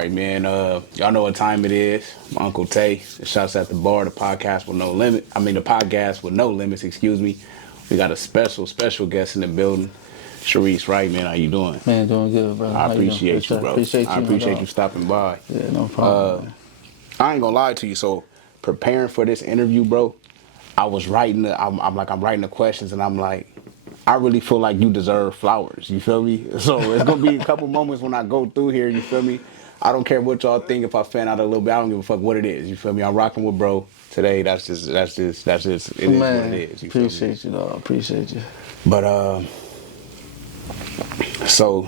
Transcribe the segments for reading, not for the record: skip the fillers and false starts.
right, man. Y'all know what time it is. My Uncle Tay, the Shotz At The Bar, the podcast with no limit. I mean, the podcast with no limits, excuse me. We got a special guest in the building. SHAREECE Wright, man. How you doing? Man, doing good, brother. I appreciate you, bro. I appreciate you stopping by. Yeah, no problem. I ain't gonna lie to you. So, preparing for this interview, bro, I was writing I'm writing the questions, and I'm like, I really feel like you deserve flowers. You feel me? So it's gonna be a couple moments when I go through here. You feel me? I don't care what y'all think. If I fan out a little bit, I don't give a fuck what it is. You feel me? I'm rocking with bro today. That's just it is what it is. You appreciate you, dog. Appreciate you. But so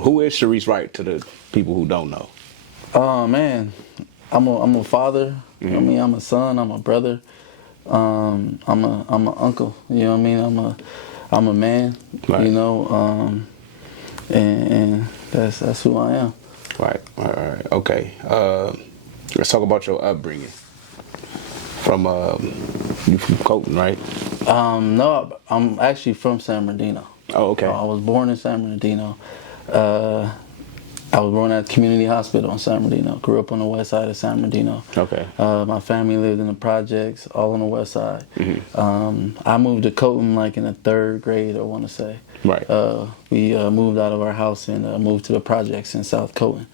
who is SHAREECE Wright to the people who don't know? Oh man, I'm a father. Mm-hmm. I mean, I'm a son. I'm a brother. I'm a uncle. You know what I mean? I'm a man. Right. You know, and that's who I am. Right. Okay. Let's talk about your upbringing. You from Colton, right? No, I'm actually from San Bernardino. Oh, okay. I was born in San Bernardino. I was born at Community Hospital in San Bernardino. Grew up on the west side of San Bernardino. Okay. My family lived in the projects, all on the west side. Mm-hmm. I moved to Colton like in the 3rd grade, I want to say. Right. We moved out of our house and moved to the projects in South Colton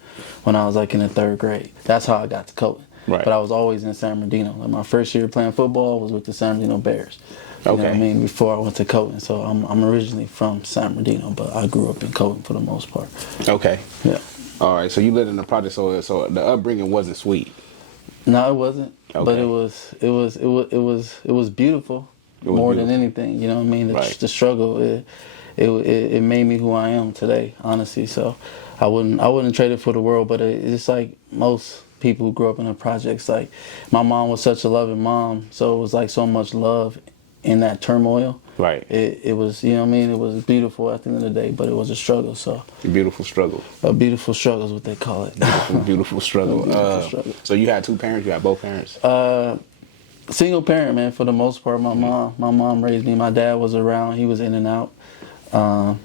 when I was like in the 3rd grade. That's how I got to Colton. Right. But I was always in San Bernardino. Like my first year playing football was with the San Bernardino Bears. You know what I mean? Before I went to Colton. So I'm originally from San Bernardino, but I grew up in Colton for the most part. Okay. Yeah. All right. So you lived in the project. So the upbringing wasn't sweet. No, it wasn't. Okay. But it was beautiful. More than anything. You know what I mean? The struggle. It made me who I am today. Honestly. So I wouldn't trade it for the world. But it's just like most people who grew up in the projects. Like my mom was such a loving mom. So it was like so much love in that turmoil. Right. It was, you know what I mean? It was beautiful at the end of the day, but it was a struggle, so. A beautiful struggle. A beautiful struggle is what they call it. Beautiful struggle. So you had 2 parents? You had both parents? Single parent, man, for the most part. My mom raised me. My dad was around. He was in and out. Lost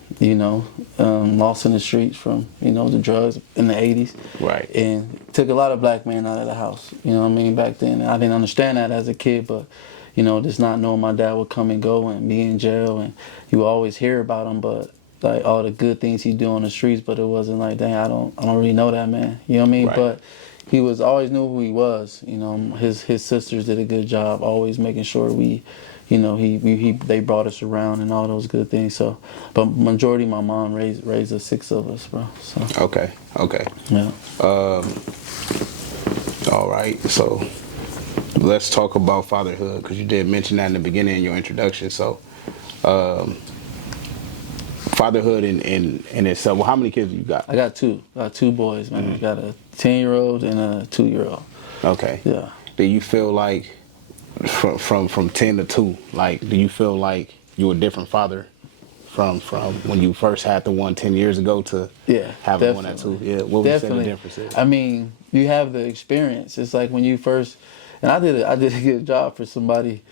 in the streets from, the drugs in the 80s. Right. And took a lot of black men out of the house. You know what I mean? Back then, I didn't understand that as a kid, but just not knowing my dad would come and go and be in jail, and you always hear about him, but like all the good things he do on the streets, but it wasn't like, dang, I don't really know that man. You know what I mean? Right. But he was always knew who he was. His sisters did a good job, always making sure they brought us around and all those good things. So, but majority my mom raised the 6 of us, bro. So. Okay. Yeah. All right. So. Let's talk about fatherhood, because you did mention that in the beginning in your introduction. So, fatherhood in itself. Well, how many kids do you got? I got 2. I got 2 boys, man. Mm-hmm. I got a 10-year-old and a 2-year-old. Okay. Yeah. Do you feel like from 10 to 2? Like, do you feel like you're a different father from when you first had the one 10 years ago to having one at 2? Yeah. What would you say the difference is? I mean, you have the experience. It's like when you first. And I did a good job for somebody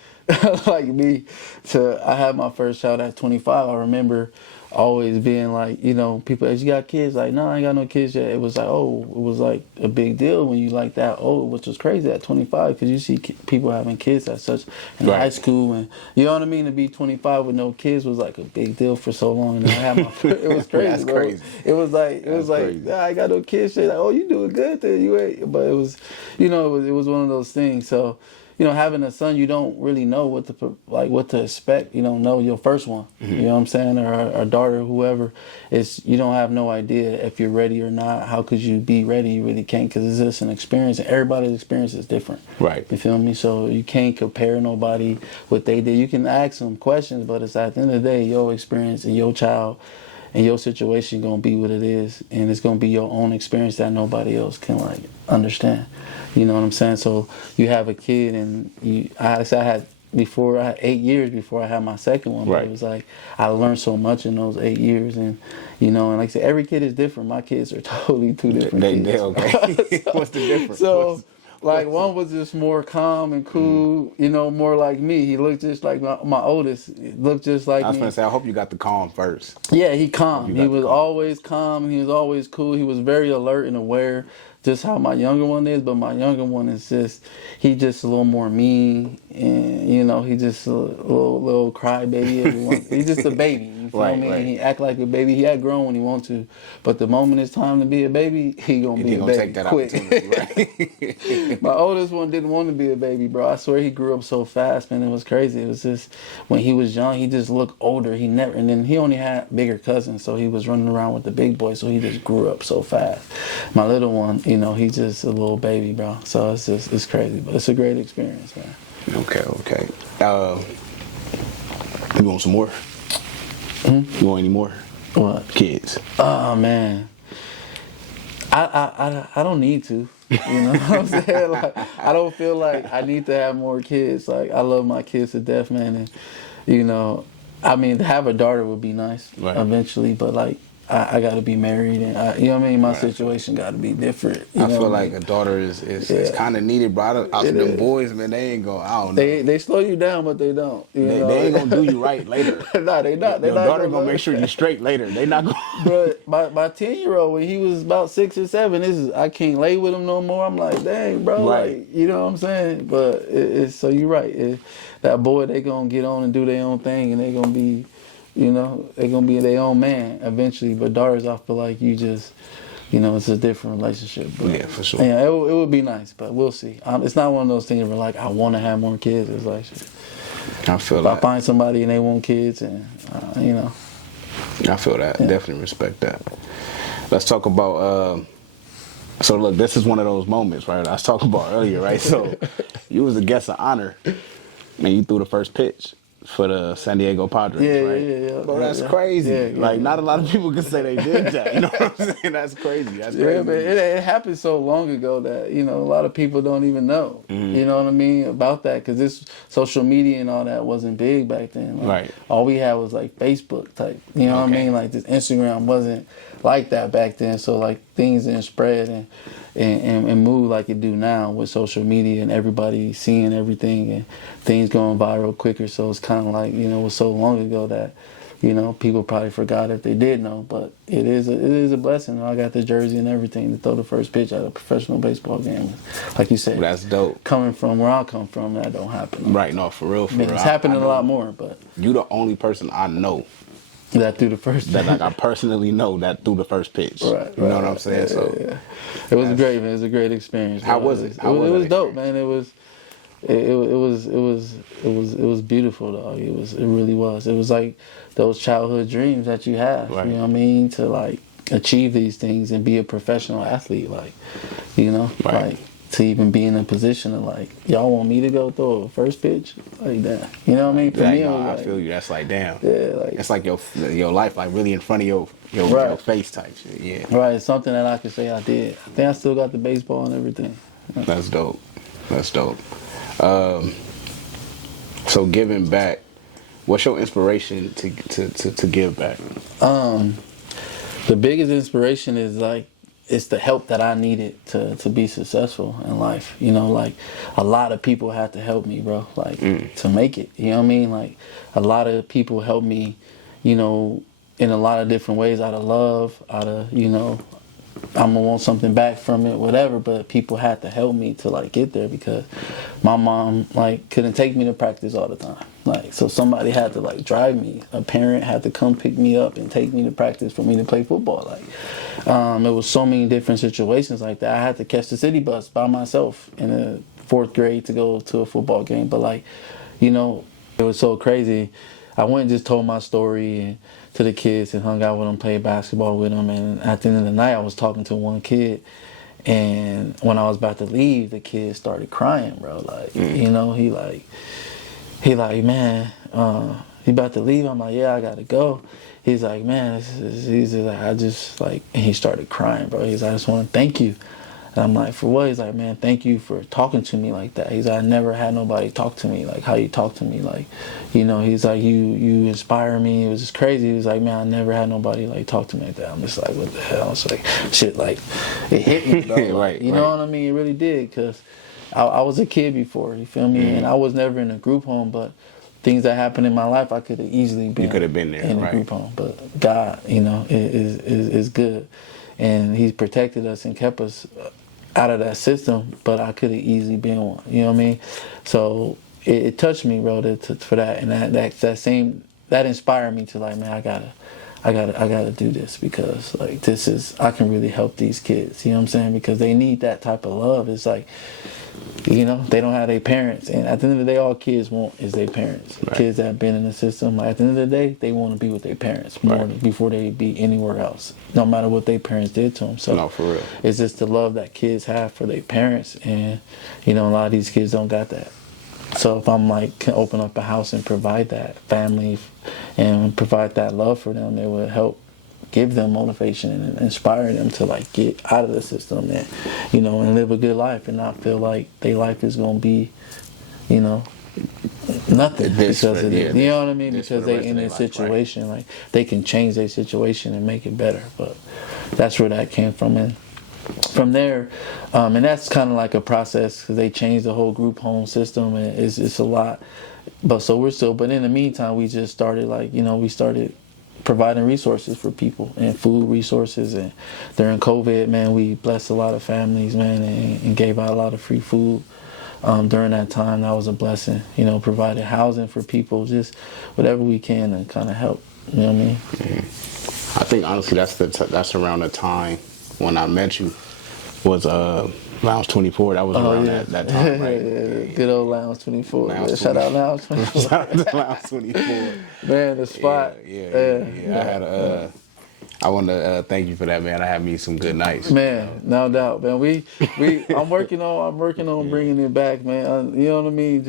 like me. I had my first child at 25. I remember always being like, people, as you got kids? Like, no, I ain't got no kids yet. It was like, it was like a big deal when you like that old, which was crazy at 25, because you see people having kids at such in high school, and you know what I mean. To be 25 with no kids was like a big deal for so long. And I had it was crazy. That's crazy. It was like I got no kids. Like, oh, you doing good there? You ain't. But it was, it was one of those things. So. Having a son, you don't really know what to expect. You don't know your first one. Mm-hmm. You know what I'm saying? Or a daughter, whoever. You don't have no idea if you're ready or not. How could you be ready? You really can't, because it's just an experience, and everybody's experience is different. Right. You feel me? So you can't compare nobody what they did. You can ask them questions, but it's at the end of the day, your experience and your child and your situation gonna be what it is, and it's gonna be your own experience that nobody else can understand. You know what I'm saying? So you have a kid, and I had 8 years before I had my second one. Right. But it was like I learned so much in those 8 years, and and like I said, every kid is different. My kids are totally 2 different kids. Okay. What's the difference? So. One was just more calm and cool, more like me. He looked just like my oldest. He looked just like me. I was going to say, I hope you got the calm first. Yeah, he calm. He was always calm. He was always cool. He was very alert and aware. just how my younger one is, but my younger one is just, he just a little more mean, and you know, he just a little crybaby everyone. He's just a baby, you feel me? Right. And he act like a baby. He act grown when he want to, but the moment it's time to be a baby, he gonna be a baby. Take that quick. opportunity, right? My oldest one didn't want to be a baby, bro. I swear he grew up so fast, man. It was crazy. It was just, when he was young, he just looked older. He never, and then he only had bigger cousins, so he was running around with the big boys, so he just grew up so fast. My little one, you know, he's just a little baby, bro. So it's just, it's crazy, but it's a great experience, man. Okay. You want some more? You want any more? What? Kids. Oh, man. I don't need to. You know what I'm saying? Like, I don't feel like I need to have more kids. Like, I love my kids to death, man. And, you know, I mean, to have a daughter would be nice eventually, but like, I got to be married, and you know what I mean. My situation got to be different. I feel like a daughter is kind of needed, bro. Out them boys, man, they ain't gonna. I don't know. They slow you down, but they don't. They ain't gonna do you right later. No, they not. Your daughter gonna make sure you straight later. They not gonna. But my 10-year-old, when he was about 6 or 7, I can't lay with him no more. I'm like, dang, bro, like, you know what I'm saying? But it's so you're right. That boy, they gonna get on and do their own thing, and they gonna be. You know, they're going to be their own man eventually. But daughters, I feel like you just, you know, it's a different relationship. But, yeah, for sure. Yeah, it would be nice, but we'll see. It's not one of those things where, like, I want to have more kids. It's like, I feel if that. I find somebody and they want kids, and, you know. I feel that. Yeah. Definitely respect that. Let's talk about, so look, this is one of those moments, right? I was talking about earlier, right? So you was a guest of honor, and you threw the first pitch for the San Diego Padres, right? Yeah. Bro, that's crazy. Yeah, like, not a lot of people can say they did that. You know what I'm saying? That's crazy. That's crazy. Yeah, man, it happened so long ago that, you know, a lot of people don't even know, you know what I mean, about that, because this social media and all that wasn't big back then. Like, all we had was, like, Facebook type, you know what I mean? Like, this Instagram wasn't like that back then, so, like, things didn't spread and move like it do now with social media and everybody seeing everything and things going viral quicker. So it's kind of like, you know, it was so long ago that, you know, people probably forgot if they did know. But it is a blessing. I got the jersey and everything to throw the first pitch at a professional baseball game. Like you said, that's dope. Coming from where I come from, that don't happen. Right, no, for real. It's happening a lot more, but you the only person I know that threw the first that, like, I personally know that threw the first pitch. Right, you know what I'm saying? Yeah. It was great, man. It was a great experience. How was it? It was dope, man. It was beautiful, dog. It really was. It was like those childhood dreams that you have. Right. You know what I mean? To, like, achieve these things and be a professional athlete, like, you know, like, to even be in a position of, like, y'all want me to go throw a first pitch like that. You know what I mean? For me, I like, feel you. That's like, damn. Yeah, like, it's like your life, like, really in front of your face type shit. Yeah. Right. It's something that I could say I did. I think I still got the baseball and everything. That's dope. That's dope. So giving back, what's your inspiration to give back? The biggest inspiration is, like, it's the help that I needed to be successful in life. You know, like, a lot of people had to help me, bro, like, to make it. You know what I mean? Like, a lot of people helped me, you know, in a lot of different ways, out of love, out of, you know, I'm gonna want something back from it, whatever, but people had to help me to, like, get there, because my mom, like, couldn't take me to practice all the time. Like, so somebody had to, like, drive me. A parent had to come pick me up and take me to practice for me to play football. Like, it was so many different situations like that. I had to catch the city bus by myself in the 4th grade to go to a football game. But, like, you know, it was so crazy. I went and just told my story to the kids and hung out with them, played basketball with them. And at the end of the night, I was talking to one kid. And when I was about to leave, the kid started crying, bro. Like, you know, he like, man, you about to leave? I'm like, yeah, I gotta go. He's like, man, he's like, I just, like, and he started crying, bro. He's like, I just want to thank you. And I'm like, for what? He's like, man, thank you for talking to me like that. He's like, I never had nobody talk to me like how you talk to me. Like, you know, he's like, you inspire me. It was just crazy. He was like, man, I never had nobody, like, talk to me like that. I'm just like, what the hell? It's like, shit, like, it hit me, bro. Like, you know what I mean? It really did, because I was a kid before, you feel me? And I was never in a group home, but things that happened in my life, I could have easily been. You could have been there, in a group home. But God, you know, is good. And He's protected us and kept us out of that system, but I could have easily been one. You know what I mean? So it touched me, bro, for that, and that inspired me to like, man, I gotta do this, because like I can really help these kids. You know what I'm saying? Because they need that type of love. It's like, you know, they don't have their parents, and at the end of the day, all kids want is their parents. Right. Kids that have been in the system, like, at the end of the day, they want to be with their parents more before they be anywhere else, no matter what their parents did to them. So no, for real, it's just the love that kids have for their parents, and you know, a lot of these kids don't got that. So if I'm like, can open up a house and provide that family and provide that love for them, it would help give them motivation and inspire them to like get out of the system and, you know, and live a good life and not feel like their life is gonna be, you know, nothing because of it. You know what I mean? Because they in a situation, like they can change their situation and make it better. But that's where that came from. And from there, and that's kind of like a process, because they changed the whole group home system, and it's a lot. But so but in the meantime, we just started, like, you know, we started providing resources for people and food resources. And during COVID, man, we blessed a lot of families, man, and gave out a lot of free food. During that time, that was a blessing, you know, provided housing for people, just whatever we can to kind of help, you know what I mean? I think honestly that's around the time when I met you, was Lounge 24. That was around that time, right? Yeah. Good old Lounge 24. Shout out Lounge 24. Shout out to Lounge 24. Man, the spot. Yeah. I want to thank you for that, man. I had me some good nights. Man, no doubt, man. I'm working on bringing it back, man. You know what I mean?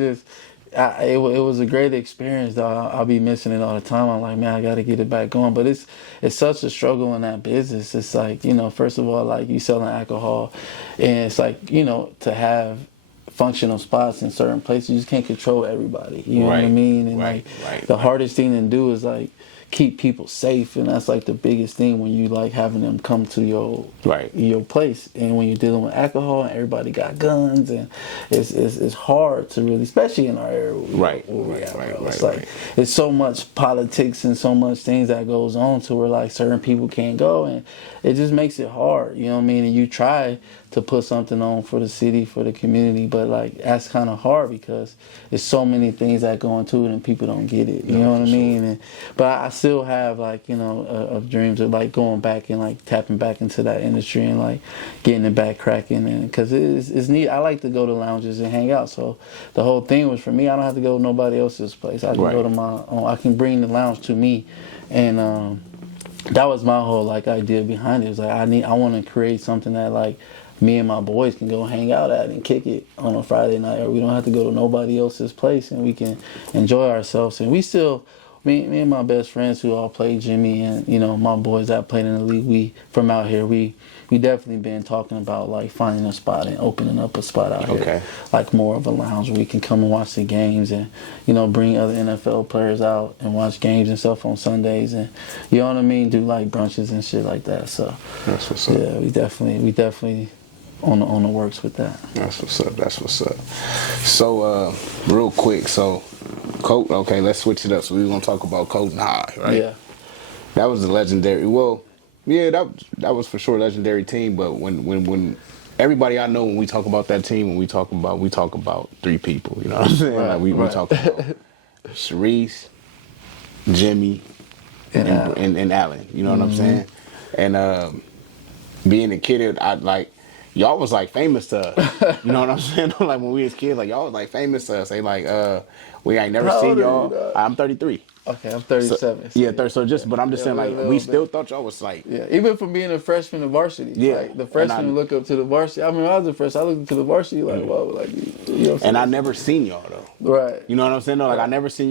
It was a great experience, though. I'll be missing it all the time. I'm like, man, I got to get it back going. But it's such a struggle in that business. It's like, you know, first of all, like, you selling alcohol, and it's like, you know, to have functional spots in certain places, you just can't control everybody. You know what I mean? And the hardest thing to do is like keep people safe, and that's like the biggest thing when you like having them come to your place. And when you're dealing with alcohol and everybody got guns, and it's hard to really, especially in our area. It's like it's so much politics and so much things that goes on to where like certain people can't go, and it just makes it hard. You know what I mean? And you try to put something on for the city, for the community, but like that's kind of hard because there's so many things that go into it and people don't get it. You know what I mean? But I still have like, you know, of dreams of like going back and like tapping back into that industry and like getting it back cracking, and because it's neat. I like to go to lounges and hang out. So the whole thing was, for me, I don't have to go to nobody else's place. I can go to my own. I can bring the lounge to me, and that was my whole like idea behind it. It was like I want to create something that like me and my boys can go hang out at and kick it on a Friday night, or we don't have to go to nobody else's place, and we can enjoy ourselves. And we still, me and my best friends who all play Jimmy, and you know, my boys that played in the league, we from out here, we definitely been talking about like finding a spot and opening up a spot out here, like more of a lounge where we can come and watch the games, and you know, bring other NFL players out and watch games and stuff on Sundays, and you know what I mean, do like brunches and shit like that. So that's what's up. Yeah, we definitely on the works with that. That's what's up. So real quick, so Coach, okay, let's switch it up. So we're gonna talk about Coach High, right? Yeah. That was the legendary. Well, yeah, that was for sure legendary team. But when everybody I know, when we talk about that team, we talk about three people. You know what I'm saying? Like we talk about SHAREECE, Jimmy, and Allen. You know what I'm saying? And being a kid, I like. Y'all was like famous to us. You know what I'm saying? Like when we was kids, like y'all was like famous to us. They like, we ain't never seen y'all. I'm 33. Okay, I'm 37. But I'm just saying, like, we still thought y'all was like, even from being a freshman to varsity. Like the freshmen look up to the varsity. I mean, I was a freshman. I looked up to the varsity like, wow, like, you know what I'm saying? And I never seen y'all though. Right. You know what I'm saying? No, like I never seen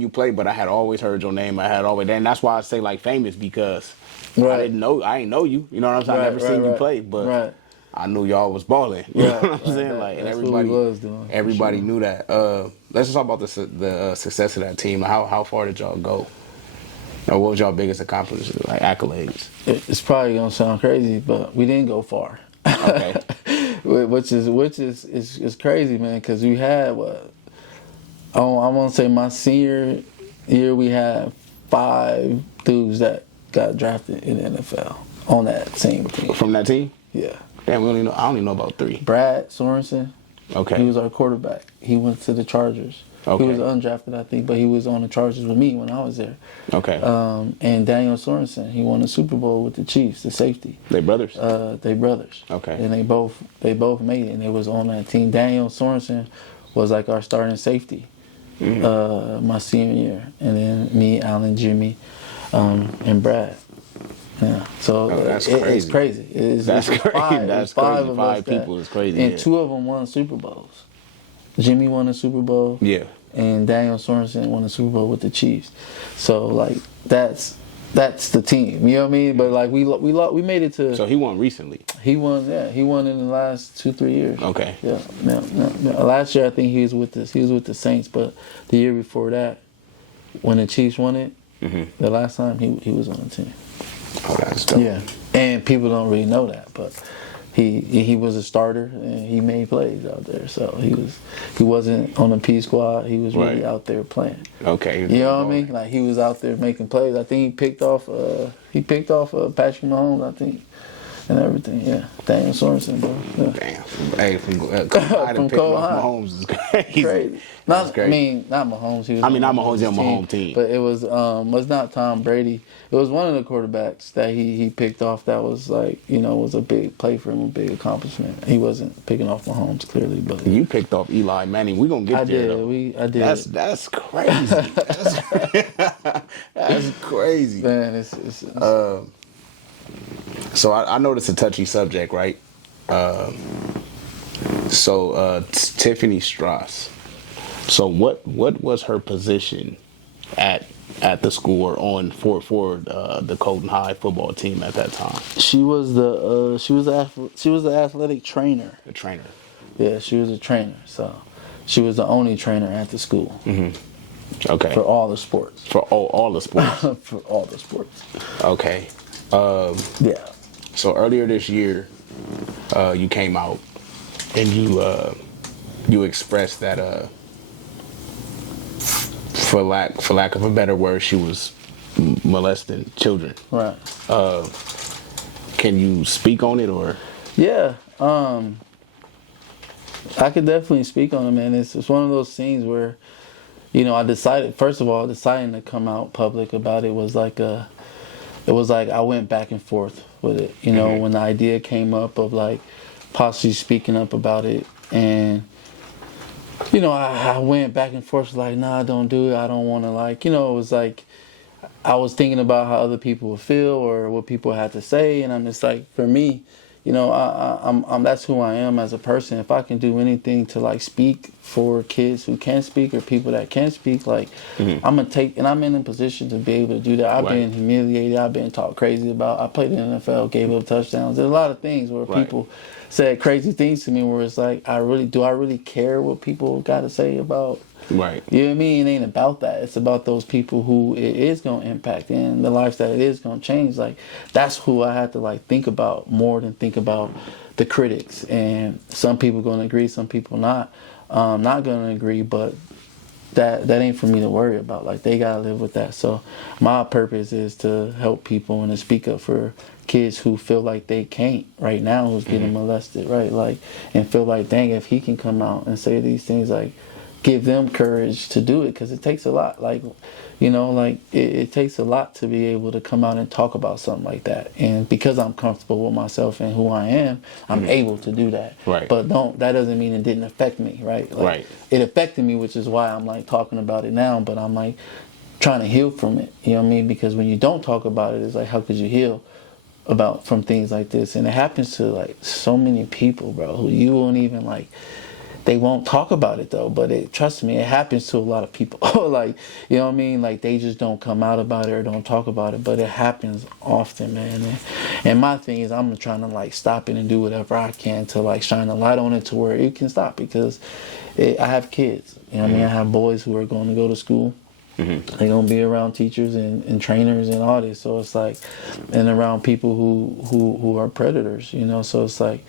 you play, but I had always heard your name. And that's why I say like famous, because I ain't know you. You know what I'm saying? I never seen you play, but I knew y'all was balling. You know what I'm saying? Like, and everybody knew that. Let's just talk about the success of that team. How far did y'all go? Or what was y'all biggest accomplishment, like accolades? It's probably gonna sound crazy, but we didn't go far. Okay. which is crazy, man, because we had I want to say my senior year, we had 5 dudes that got drafted in the NFL on that same team. From that team? Yeah. Damn, I only know about 3. Brad Sorensen. Okay. He was our quarterback. He went to the Chargers. Okay. He was undrafted, I think, but he was on the Chargers with me when I was there. Okay. And Daniel Sorensen, he won the Super Bowl with the Chiefs, the safety. They brothers? They brothers. Okay. And they both made it, and they was on that team. Daniel Sorensen was like our starting safety my senior year. And then me, Alan, Jimmy, and Brad. Yeah, so that's crazy. It's crazy. That's crazy. That's five crazy. of 5 us people is crazy. and yeah. 2 of them won Super Bowls. Jimmy won the Super Bowl. Yeah. And Daniel Sorensen won the Super Bowl with the Chiefs. So like that's the team. You know what I mean? But like we made it to. So he won recently. He won. Yeah, he won in the last 2-3 years. Okay. Yeah. Last year I think he was with the Saints, but the year before that, when the Chiefs won it, the last time he was on the team. Oh, that's dope. Yeah, and people don't really know that, but he was a starter and he made plays out there. So he wasn't on the P squad. He was really out there playing. Okay. You know what I mean? Like he was out there making plays. I think he picked off Patrick Mahomes, I think, and everything. Yeah, Daniel Sorensen, bro. Yeah. Damn. Hey, from Cole Mahomes is crazy. Not crazy. I mean, not Mahomes. He was not Mahomes. He on my home team. But it was not Tom Brady. It was one of the quarterbacks that he picked off. That was like was a big play for him, a big accomplishment. He wasn't picking off Mahomes clearly, but you picked off Eli Manning. We gonna get there. I did. That's crazy. That's crazy. Man, it's So I know it's a touchy subject, right? Tiffany Strauss. So what was her position at the school or on for the Colton High football team at that time? She was the athletic trainer. The trainer. Yeah, she was a trainer. So she was the only trainer at the school. Okay. For all the sports. For all the sports. For all the sports. Okay. Yeah. So earlier this year, you came out and you expressed that for lack of a better word, she was molesting children. Right. Can you speak on it or? Yeah. I could definitely speak on it, man. It's one of those things where, I deciding to come out public about it was like I went back and forth with it. When the idea came up of like possibly speaking up about it, and I went back and forth like, nah, don't do it. I don't want to it was like I was thinking about how other people would feel or what people had to say, and I'm just like, for me, I'm that's who I am as a person. If I can do anything to like speak for kids who can't speak or people that can speak, like I'm in a position to be able to do that. I've been humiliated. I've been talked crazy about. I played in the NFL, gave up touchdowns. There's a lot of things where people said crazy things to me where it's like, I really care what people got to say about. Right. You know what I mean? It ain't about that. It's about those people who it is going to impact and the lives that it is going to change. Like, that's who I had to like think about more than think about the critics. And some people going to agree, some people not going to agree, but that ain't for me to worry about. Like, they got to live with that. So my purpose is to help people and to speak up for kids who feel like they can't right now, who's getting molested, right? Like, and feel like, dang, if he can come out and say these things, like, give them courage to do it, because it takes a lot. Like, it takes a lot to be able to come out and talk about something like that. And because I'm comfortable with myself and who I am, I'm able to do that. Right. But that doesn't mean it didn't affect me, right? Like, it affected me, which is why I'm like talking about it now, but I'm like trying to heal from it. You know what I mean? Because when you don't talk about it, it's like, how could you heal from things like this? And it happens to like so many people, bro, who you won't even like. They won't talk about it though, but trust me, it happens to a lot of people. Like, you know what I mean? Like, they just don't come out about it or don't talk about it, but it happens often, man. And my thing is, I'm trying to like stop it and do whatever I can to like shine a light on it to where it can stop, because I have kids. You know what I mean? I have boys who are going to go to school. They're going to be around teachers and trainers and all this. So it's like, and around people who are predators, so it's like,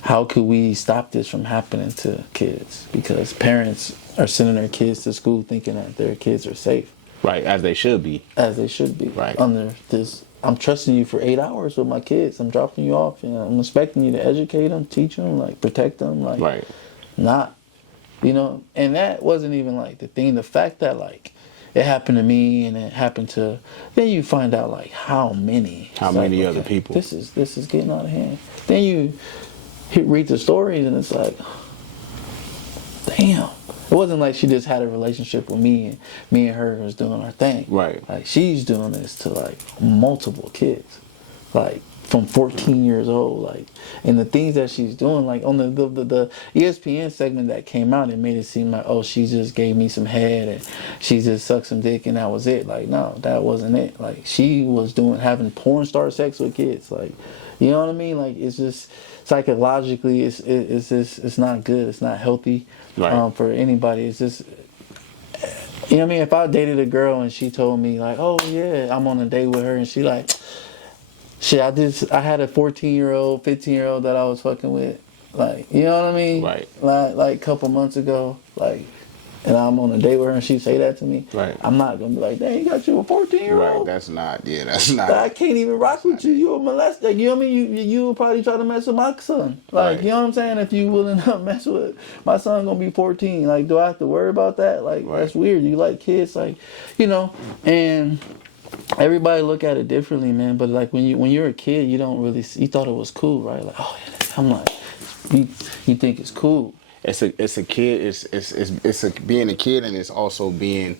how could we stop this from happening to kids? Because parents are sending their kids to school thinking that their kids are safe. Right, as they should be. As they should be. Right. Under this I'm trusting you for 8 hours with my kids. I'm dropping you off, and I'm expecting you to educate them, teach them, like protect them, like Right. not, you know. And that wasn't even like the thing. The fact that like it happened to me and it happened to, then you find out like how many other people. This is getting out of hand. Then you read the stories and it's like, damn. It wasn't like she just had a relationship with me and me and her was doing our thing. Right. Like she's doing this to like multiple kids, like from 14 years old. Like, and the things that she's doing, like on the ESPN segment that came out, it made it seem like, oh, she just gave me some head and she just sucked some dick and that was it. Like, no, that wasn't it. Like she was having porn star sex with kids. Like, you know what I mean? Like it's just psychologically, it's not good. It's not healthy. Right. For anybody. It's just, you know what I mean? If I dated a girl and she told me like, oh yeah, I'm on a date with her and she like, shit, I had a 14-year-old, 15-year-old that I was fucking with. Like, you know what I mean? Right. Like a couple months ago, like, and I'm on a date with her and she say that to me. Right. I'm not gonna be like, dang, you got you a 14-year-old? Right. That's not. I can't even rock with you. You a molester. You know what I mean? You will probably try to mess with my son. Like, Right. you know what I'm saying? If you willing to mess with my son, gonna be 14. Like, do I have to worry about that? Like, Right. That's weird. You like kids, like, you know. And everybody look at it differently, man. But like when you're a kid, you don't really. You thought it was cool, right? Like, oh yeah. I'm like, you think it's cool. It's a kid. It's being a kid, and it's also being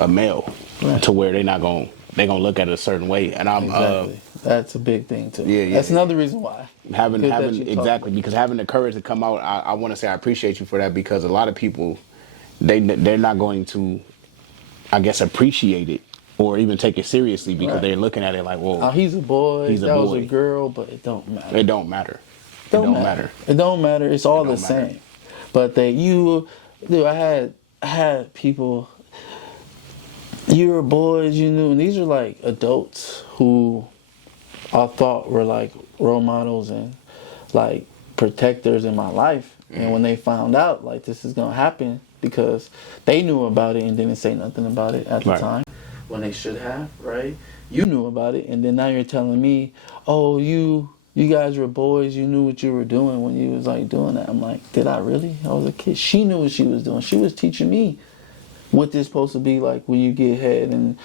a male, Right. to where they're gonna look at it a certain way. And I'm Exactly. That's a big thing too. Yeah. That's another reason why. having Good that you talk exactly, about because having the courage to come out. I want to say I appreciate you for that, because a lot of people they're not going to, I guess, appreciate it or even take it seriously, because Right. they're looking at it like, well, Oh, he's a boy. He's a that was boy. a girl, but it don't matter. it don't matter. Don't matter. It don't matter. It's all the don't matter. same. But dude, I had people. You were boys, you knew, and these are like adults who I thought were like role models and like protectors in my life. And when they found out like this is gonna happen, because they knew about it and didn't say nothing about it at the Right. time, when they should have, right? You knew about it, and then now you're telling me, oh, you guys were boys, you knew what you were doing when you was like doing that. I'm like, did I really? I was a kid. She knew what she was doing. She was teaching me what this supposed to be like when you get head. And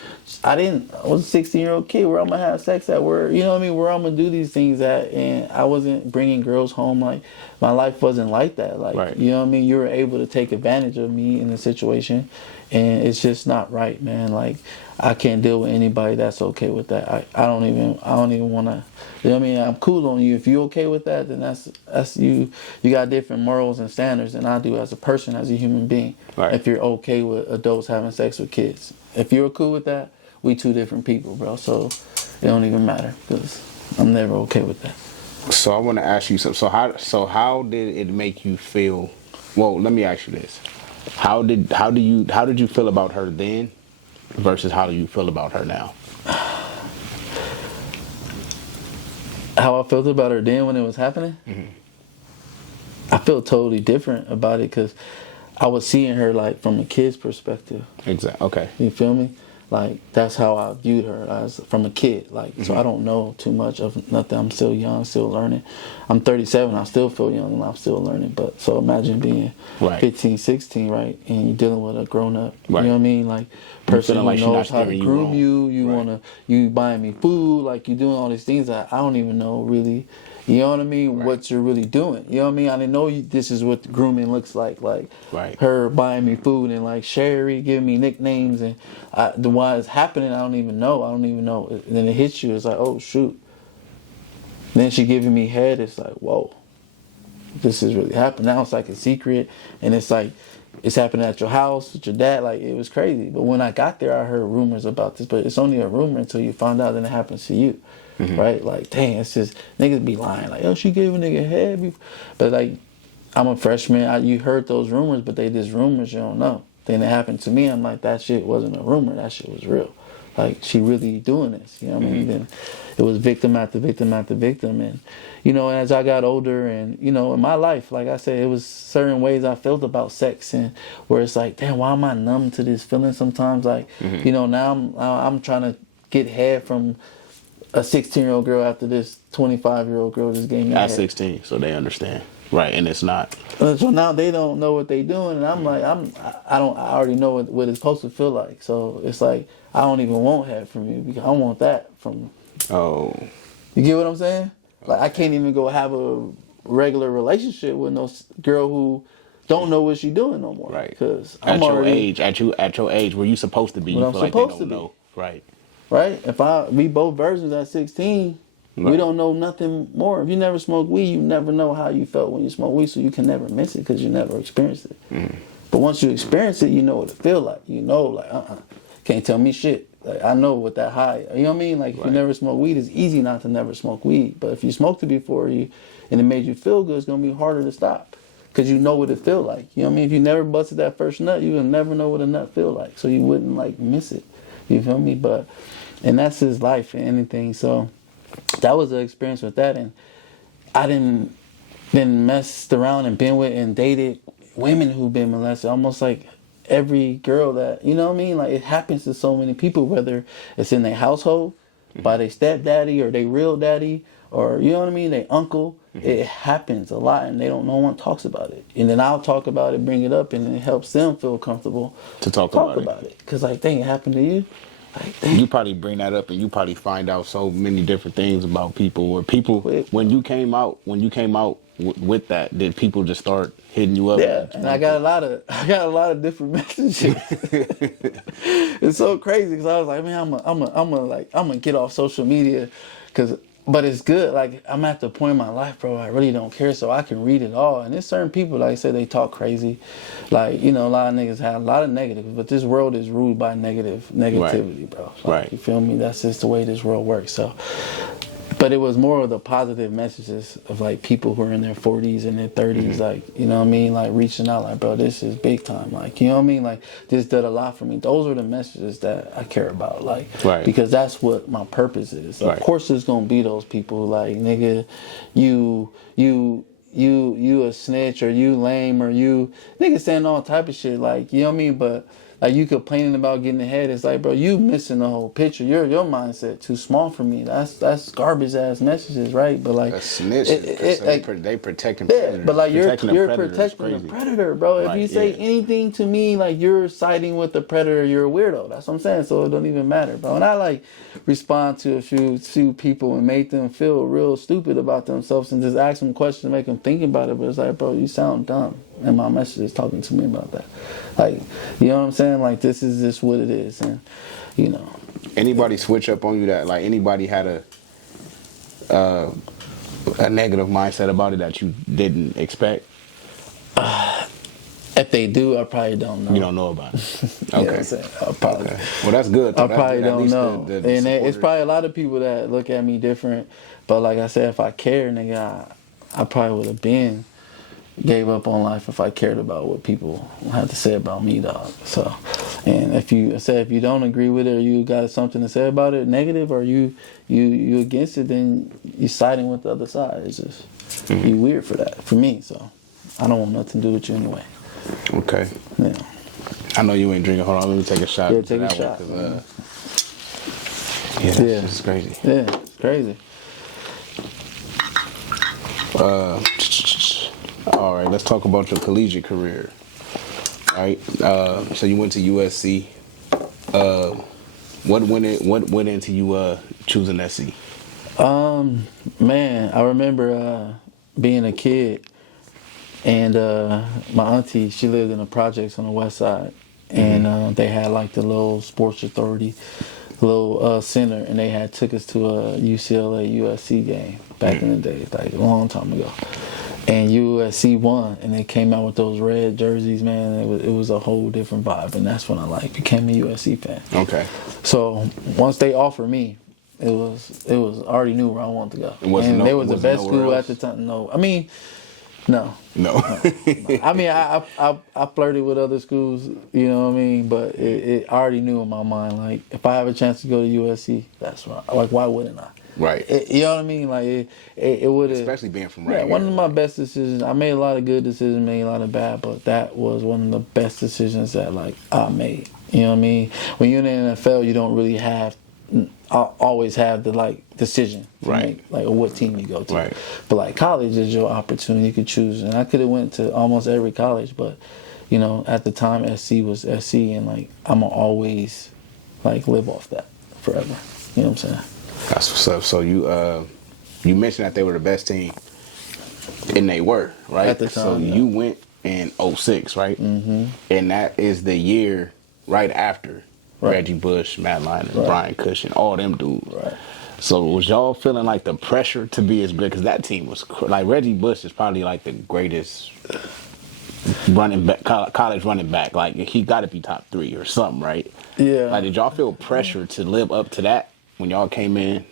I was a 16-year-old kid where I'm gonna have sex at, where, you know what I mean, where I'm gonna do these things at, and I wasn't bringing girls home. Like, my life wasn't like that. Like, Right. you know what I mean? You were able to take advantage of me in the situation, and it's just not right, man. Like, I can't deal with anybody that's okay with that. I don't even want to, you know what I mean? I'm cool on you. If you're okay with that, then that's you. You got different morals and standards than I do as a person, as a human being. Right. If you're okay with adults having sex with kids, if you're cool with that, we two different people, bro. So it don't even matter, because I'm never okay with that. So I want to ask you something. So how did it make you feel? Well, let me ask you this: how did you feel about her then, versus how do you feel about her now? How I felt about her then when it was happening? Mm-hmm. I felt totally different about it, because I was seeing her like from a kid's perspective. Exactly. Okay. You feel me? Like, that's how I viewed her, as from a kid. Like, Mm-hmm. so I don't know too much of nothing. I'm still young, still learning. I'm 37. I still feel young and I'm still learning. But so imagine being Right. 15, 16, right? And you're dealing with a grown up. Right. You know what I mean? Like, person feeling like who she knows not how to steering you groom wrong. you. Right. You buying me food. Like, you doing all these things that I don't even know really. You know what I mean? Right. What you're really doing. You know what I mean? I didn't know this is what grooming looks like. Like, Right. her buying me food and like Sherry giving me nicknames, and the why it's happening, I don't even know. And then it hits you. It's like, oh shoot. And then she giving me head. It's like, whoa, this is really happening. Now it's like a secret, and it's like it's happening at your house with your dad. Like, it was crazy. But when I got there, I heard rumors about this. But it's only a rumor until you find out, then it happens to you. Mm-hmm. Right? Like, dang, it's just, niggas be lying. Like, oh, she gave a nigga head. But like, I'm a freshman. You heard those rumors, but they just rumors. You don't know. Then it happened to me. I'm like, that shit wasn't a rumor. That shit was real. Like, she really doing this. You know what I mean? Then it was victim after victim after victim. And, you know, as I got older and, you know, in my life, like I said, it was certain ways I felt about sex, and where it's like, damn, why am I numb to this feeling sometimes? Like, you know, now I'm trying to get head from a 16-year-old girl after this 25-year-old girl just gave me a At head. 16, so they understand. Right, and it's not. So now they don't know what they doing, and I'm like, I already know what it's supposed to feel like. So it's like I don't even want head from you because I want that from you. Oh, You get what I'm saying? Like I can't even go have a regular relationship with no girl who don't know what she doing no more. right. Because At I'm your already age, at your age, where you supposed to be, what you I'm feel like they supposed to don't be. know. Right. Right. If we both versions at 16. We Right. don't know nothing more. If you never smoke weed, you never know how you felt when you smoke weed, so you can never miss it because you never experienced it. But once you experience it, you know what it feel like. You know, like, can't tell me shit. Like, I know what that high, you know what I mean? Like, if you never smoke weed, it's easy not to never smoke weed. But if you smoked it before and it made you feel good, it's going to be harder to stop because you know what it feel like. You know what I mean? If you never busted that first nut, you will never know what a nut feel like. So you wouldn't, like, miss it. You feel me? And that's his life and anything. So that was the experience with that. And I didn't been messed around and been with and dated women who've been molested. Almost like every girl that, you know what I mean? Like it happens to so many people, whether it's in their household, by their stepdaddy or their real daddy, or you know what I mean, their uncle. It happens a lot and no one talks about it. And then I'll talk about it, bring it up, and it helps them feel comfortable To talk about it. Because like, dang, it happened to you. Like, dang. You probably bring that up, and you probably find out so many different things about people. Or people, Quick. when you came out with that, did people just start hitting you up? Yeah, and I got a lot of different messages. It's so crazy because I was like, man, I'm gonna get off social media, but it's good. Like I'm at the point in my life, bro. I really don't care, so I can read it all. And there's certain people, like I said, they talk crazy. Like a lot of niggas have a lot of negatives, but this world is ruled by negativity, bro. Like, Right. You feel me? That's just the way this world works. So. But it was more of the positive messages of like people who are in their 40s and their 30s, like, you know what I mean? Like reaching out like, bro, this is big time. Like, you know what I mean? Like this did a lot for me. Those are the messages that I care about. Like, because that's what my purpose is. Of course there's going to be those people like, nigga, you a snitch or you lame or you niggas saying all type of shit. Like, you know what I mean? But like you complaining about getting ahead, it's like, bro, you missing the whole picture. Your mindset too small for me. That's garbage ass messages, right? But like, That's snitching. They protecting predators. but like you're protecting the the predator, bro. Right, if you say yeah. anything to me, like you're siding with the predator, you're a weirdo. That's what I'm saying. So it don't even matter, bro. And I like respond to a few people and make them feel real stupid about themselves and just ask them questions to make them think about it. But it's like, bro, you sound dumb. And my message is talking to me about that. Like, you know what I'm saying? Like, this is just what it is. And, you know. Anybody switch up on you that, like, anybody had a negative mindset about it that you didn't expect? If they do, I probably don't know. You don't know about it. Okay. You know what I'm saying? I probably, Okay. Well, that's good. I probably don't know. And it's supporters. probably a lot of people that look at me different. But like I said, if I care, nigga, I probably would have gave up on life if I cared about what people had to say about me, dog. So, and if you don't agree with it or you got something to say about it, negative, or you against it, then you siding with the other side. It's just you weird for that, for me. So, I don't want nothing to do with you anyway. Okay. Yeah. I know you ain't drinking. Hold on, let me take a shot. Yeah, take a shot. It's crazy. Yeah, it's crazy. All right, let's talk about your collegiate career. All right, so you went to USC. What went into you choosing SC? Man, I remember being a kid, and my auntie, she lived in the projects on the west side, and they had like the little sports authority, little center, and they had took us to a UCLA USC game back in the day, like a long time ago. And USC won, and they came out with those red jerseys, man. It was a whole different vibe, and that's when I became a USC fan. Okay. So once they offered me, it was I already knew where I wanted to go. And they was the best school at the time. No, I mean, no. I mean, I flirted with other schools, you know what I mean. But I already knew in my mind, like if I have a chance to go to USC, that's right. Like why wouldn't I? Right. You know what I mean? Like it would have. Especially being from right here. One of my best decisions. I made a lot of good decisions, made a lot of bad, but that was one of the best decisions that I made. You know what I mean? When you're in the NFL, you don't really have always have the decision to Right. make, or what team you go to. Right. But college is your opportunity. You could choose, and I could have went to almost every college, but at the time SC was SC, and I'ma always live off that forever. You know what I'm saying? That's what's up. So you mentioned that they were the best team, and they were, right? At the time, so yeah. you went in '06, right? Mm-hmm. And that is the year right after Reggie Bush, Matt Leinart, Brian Cushing, all them dudes. Right. So was y'all feeling the pressure to be as good? Because that team was Reggie Bush is probably the greatest running back, college running back. He got to be top 3 or something, right? Yeah. Did y'all feel pressure to live up to that when y'all came in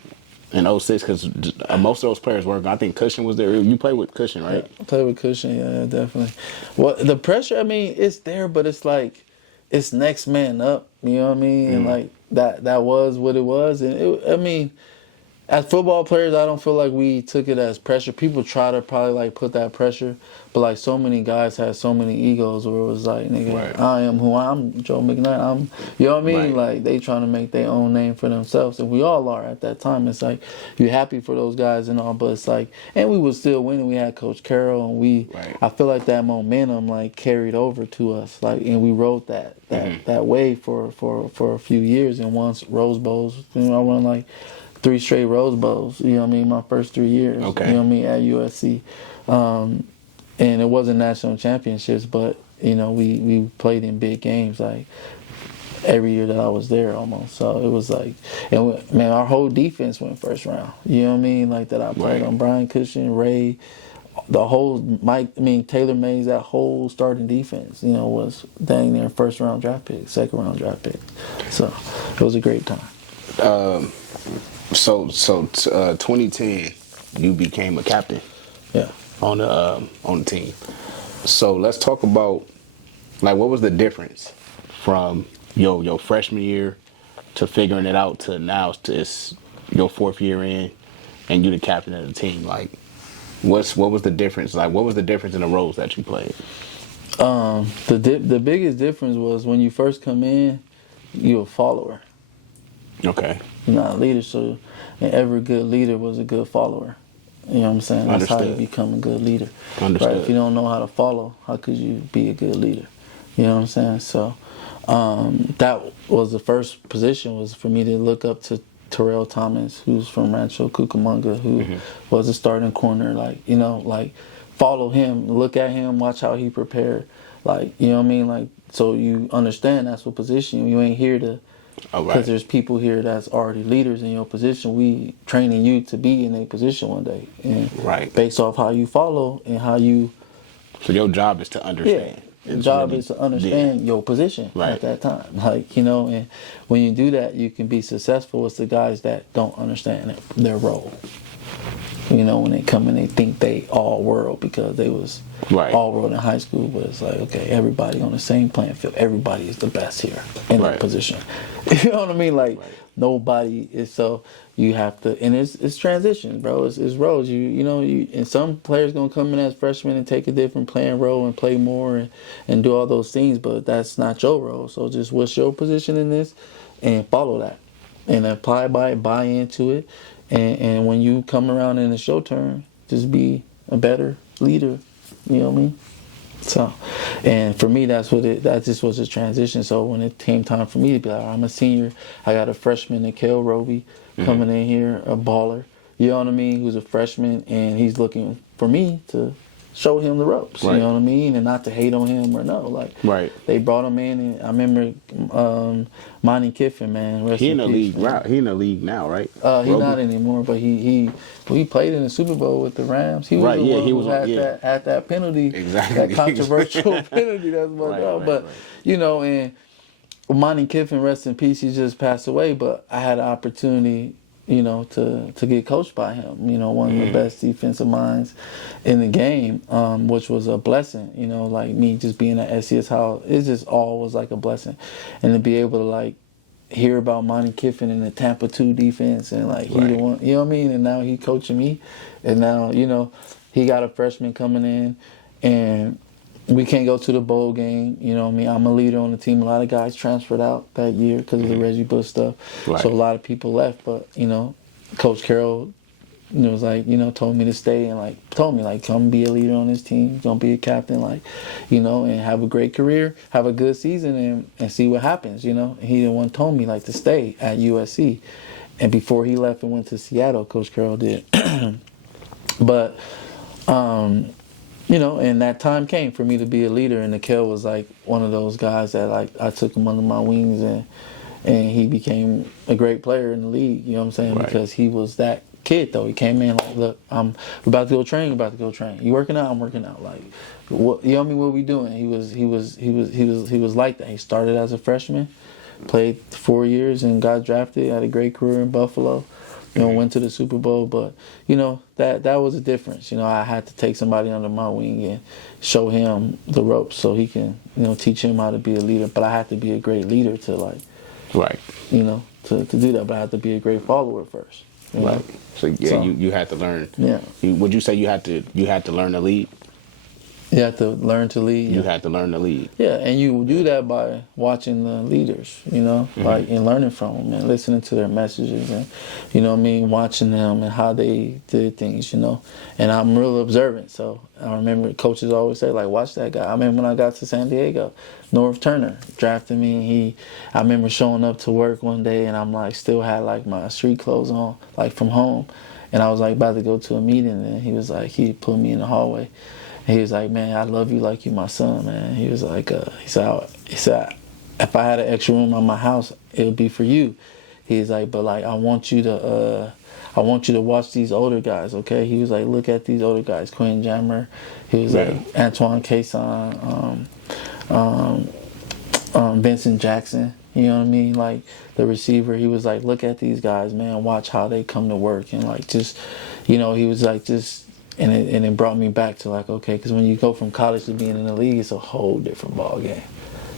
'06? Because most of those players were. I think Cushing was there. You played with Cushing, right? Yeah, I played with Cushing, yeah, definitely. Well, the pressure, it's there, but it's it's next man up. You know what I mean? And that was what it was, and as football players, I don't feel like we took it as pressure. People try to probably put that pressure, but so many guys had so many egos where it was nigga, Right. I am who I'm, Joe McKnight. You know what I mean? Right. They trying to make their own name for themselves, and we all are at that time. It's you're happy for those guys and all, but it's and we was still winning. We had Coach Carroll, and Right. I feel like that momentum carried over to us, and we rode that wave for a few years, and once Rose Bowls, I won 3 straight Rose Bowls, you know what I mean, my first 3 years, Okay. you know what I mean, at USC. And it wasn't national championships, but, we played in big games, every year that I was there almost. So it was our whole defense went first round, you know what I mean, that I played Right. on. Brian Cushing, Ray, the whole Taylor Mays, that whole starting defense, was dang near first round draft pick, second round draft pick. So it was a great time. So 2010, you became a captain. Yeah. On the team. So let's talk about what was the difference from your freshman year to figuring it out to now it's your 4th year in and you the captain of the team. What was the difference? What was the difference in the roles that you played? The biggest difference was when you first come in, you're a follower. Okay. You're not a leader, so and every good leader was a good follower. You know what I'm saying? That's how you become a good leader. Understood. Right? If you don't know how to follow, how could you be a good leader? You know what I'm saying? So that was the first position, was for me to look up to Terrell Thomas, who's from Rancho Cucamonga, who was a starting corner. Follow him, look at him, watch how he prepared. You know what I mean? So you understand that's what position. You ain't here to, because there's people here that's already leaders in your position. We training you to be in a position one day, and based off how you follow and how you. So your job is to understand. Yeah, your job is to understand your position at that time. And when you do that, you can be successful. It's the guys that don't understand their role. When they come in, they think they all world because they was all world in high school, but it's okay, everybody on the same playing field. Everybody is the best here in that position. You know what I mean? Nobody is, so you have to, and it's transition, bro. It's roles. And some players gonna come in as freshmen and take a different playing role and play more and do all those things, but that's not your role. So just what's your position in this, and follow that, and apply buy into it. And when you come around and it's your turn, just be a better leader. You know what I mean? So, and for me, that just was a transition. So when it came time for me to be I'm a senior, I got a freshman, Nikhil Roby, coming in here, a baller. You know what I mean? Who's a freshman, and he's looking for me to show him the ropes. You know what I mean? And not to hate on him or no. They brought him in, and I remember Monty Kiffin, man. He in the league. He in the league now, right? He's not anymore, but he played in the Super Bowl with the Rams. He was the one who had that penalty, that controversial penalty. That's but and Monty Kiffin, rest in peace. He just passed away, but I had an opportunity, to get coached by him. One of the best defensive minds in the game, which was a blessing. Me just being at SC's house, it just all was a blessing, and to be able to hear about Monty Kiffin and the Tampa 2 defense, and he the one, you know what I mean? And now he coaching me, and now he got a freshman coming in, and we can't go to the bowl game. You know what I mean? I'm a leader on the team. A lot of guys transferred out that year because of the Reggie Bush stuff. Right. So a lot of people left. But, you know, Coach Carroll, you know, was like, you know, told me to stay and, like, told me, like, come be a leader on this team. Don't be a captain, like, you know, and have a great career, have a good season, and see what happens, you know. And he the one told me, like, to stay at USC. And before he left and went to Seattle, Coach Carroll did. But, you know, and that time came for me to be a leader, and Nikhil was like one of those guys that, like, I took him under my wings, and he became a great player in the league, you know what I'm saying? Right. Because he was that kid, though. He came in like, look, we're about to go train, we're about to go train. You working out? I'm working out. Like, what, you know what I mean? What we doing? He was like that. He started as a freshman, played 4 years and got drafted, had a great career in Buffalo. You know, went to the Super Bowl, but, you know, that was a difference. You know, I had to take somebody under my wing and show him the ropes so he can, you know, teach him how to be a leader. But I had to be a great leader to, like, Right. you know, to do that. But I had to be a great follower first. You Right. know? So yeah, you had to learn. Yeah. Would you say you had to learn to lead? You have to learn to lead. You had to learn to lead. Yeah, and you do that by watching the leaders, you know, like, and learning from them and listening to their messages and, you know what I mean, watching them and how they did things, you know. And I'm real observant, so I remember coaches always say, like, watch that guy. I remember when I got to San Diego, North Turner drafted me. I remember showing up to work one day and I'm like, still had like my street clothes on, like from home. And I was like about to go to a meeting and he was like, he put me in the hallway. He was like, man, I love you like you my son, man. He was like, he said, if I had an extra room on my house, it would be for you. He's like, but like, I want you to watch these older guys, okay? He was like, look at these older guys, Quinn Jammer. He was like, Antoine Cason, Vincent Jackson. You know what I mean? Like, the receiver. He was like, look at these guys, man. Watch how they come to work and like just, you know, he was like just. And it brought me back to like, okay, because when you go from college to being in the league, it's a whole different ball game.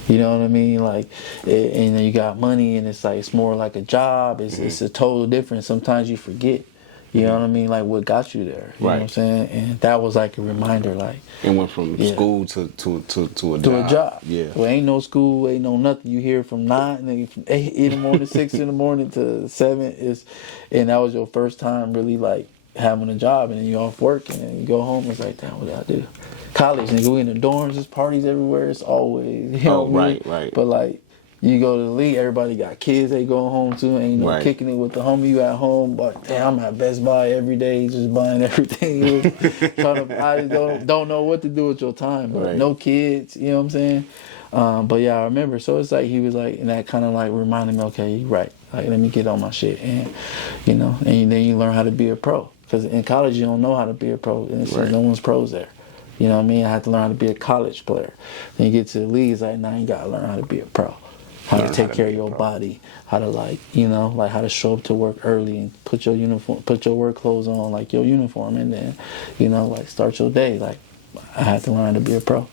You know what I mean? Like, and you got money, and it's like it's more like a job. It's a total difference. Sometimes you forget. You know what I mean? Like what got you there. You know what I'm saying? And that was like a reminder. Like it went from school to a job. To a job. Yeah. Well, ain't no school, ain't no nothing. You hear from 9, then from 8 in the morning, 6 in the morning to 7 and that was your first time really like having a job, and then you off work, and then you go home. It's like, damn, what did I do? College, and we in the dorms, there's parties everywhere. It's always, you know what I mean? Right. But like, you go to the league, everybody got kids they go home to, ain't no kicking it with the homie you at home. But damn, I'm at Best Buy every day, just buying everything. I don't know what to do with your time, but no kids, you know what I'm saying? But yeah, I remember. So it's like he was like, and that kind of like reminded me, okay, you're right. Like, let me get on my shit, and you know, and then you learn how to be a pro. Because in college, you don't know how to be a pro. And it's no one's pros there. You know what I mean? I had to learn how to be a college player. Then you get to the league, it's like, now you got to learn how to be a pro. How to take care of your body. How to, like, you know, like how to show up to work early and put your uniform, put your work clothes on, like your uniform, and then, you know, like start your day. Like, I had to learn how to be a pro.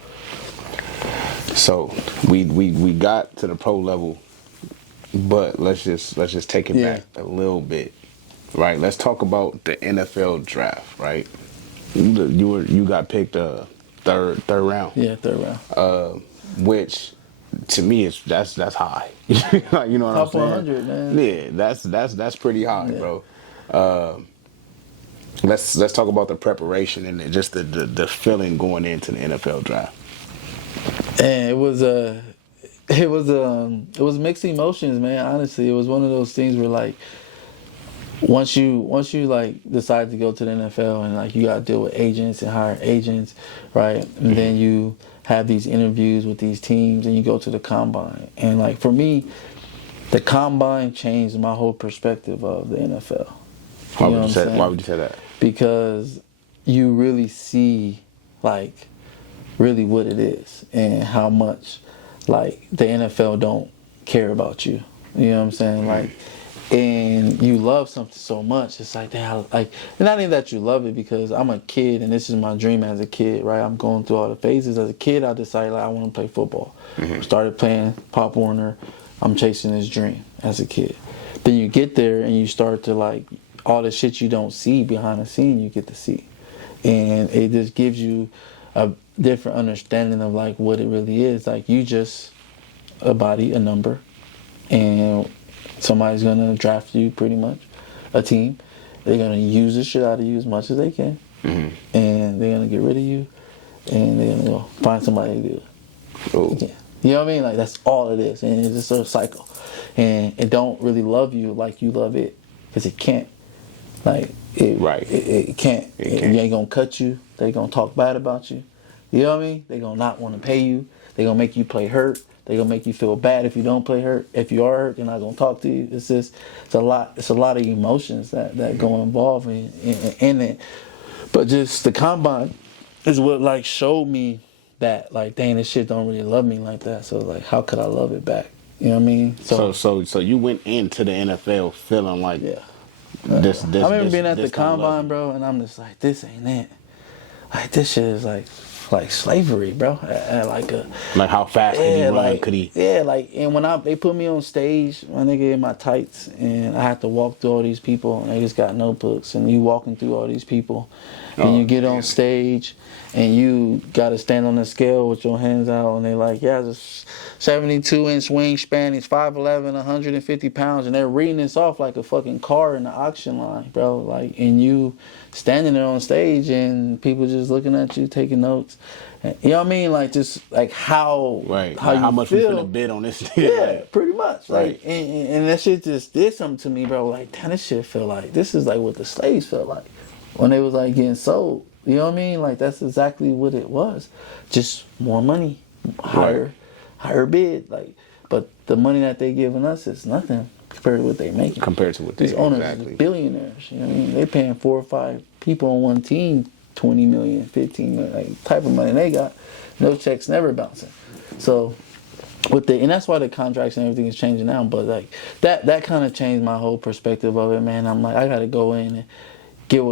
So we got to the pro level, but let's just take it back a little bit. Right, let's talk about the NFL draft. Right, you got picked third round. Yeah, third round. Which to me is that's high. You know what Top I'm saying? 100, man. Yeah, that's pretty high, bro. Let's talk about the preparation and just the feeling going into the NFL draft. And it was mixed emotions, man. Honestly, it was one of those things where like. Once you like decide to go to the NFL and like you gotta deal with agents and hire agents, right? And then you have these interviews with these teams and you go to the combine. And like for me, the combine changed my whole perspective of the NFL. Why would you say that? Because you really see like really what it is and how much like the NFL don't care about you. You know what I'm saying? Like, and you love something so much, it's like, damn, like, not even that you love it, because I'm a kid and this is my dream as a kid, right? I'm going through all the phases. As a kid, I decided like I want to play football. Started playing Pop Warner. I'm chasing this dream as a kid. Then you get there and you start to like, all the shit you don't see behind the scene, you get to see. And it just gives you different understanding of like what it really is. Like you just a body, a number, and somebody's gonna draft you pretty much, a team. They're gonna use the shit out of you as much as they can, and they're gonna get rid of you, and they're gonna go find somebody to do it. Oh. Yeah. You know what I mean? Like that's all it is, and it's just a cycle. And it don't really love you like you love it, because it can't. Like it can't. It ain't gonna cut you. They gonna talk bad about you. You know what I mean? They gonna not want to pay you. They gonna make you play hurt. They gonna make you feel bad if you don't play hurt. If you are hurt, they're not gonna talk to you. It's a lot. It's a lot of emotions that go involved in it. But just the combine is what like showed me that like dang, this shit don't really love me like that. So like, how could I love it back? You know what I mean? So you went into the NFL feeling like this. I remember being at the combine, bro, and I'm just like, this ain't it. Like this shit is like slavery, bro. Like how fast could he run? Could he? Yeah, like, and when they put me on stage, my nigga in my tights, and I had to walk through all these people, and they just got notebooks, and you walking through all these people, and you get on stage, and you got to stand on the scale with your hands out, and they like, yeah, this 72-inch wingspan, he's 5'11", 150 pounds, and they're reading this off like a fucking car in the auction line, bro. Like, and you standing there on stage, and people just looking at you, taking notes. You know what I mean? Like, just like how how much we finna bid on this? Yeah, pretty much. Like, and that shit just did something to me, bro. Like, damn, this shit feel like this is like what the slaves felt like when they was like getting sold. You know what I mean? Like, that's exactly what it was. Just more money, higher bid. Like, but the money that they giving us is nothing compared to what they making. Compared to what they these owners are billionaires. You know what I mean? They paying 4 or 5 people on one team 20 million, 15 million, like type of money they got. No checks never bouncing. So and that's why the contracts and everything is changing now. But like that kind of changed my whole perspective of it, man. I'm like, I gotta go in and get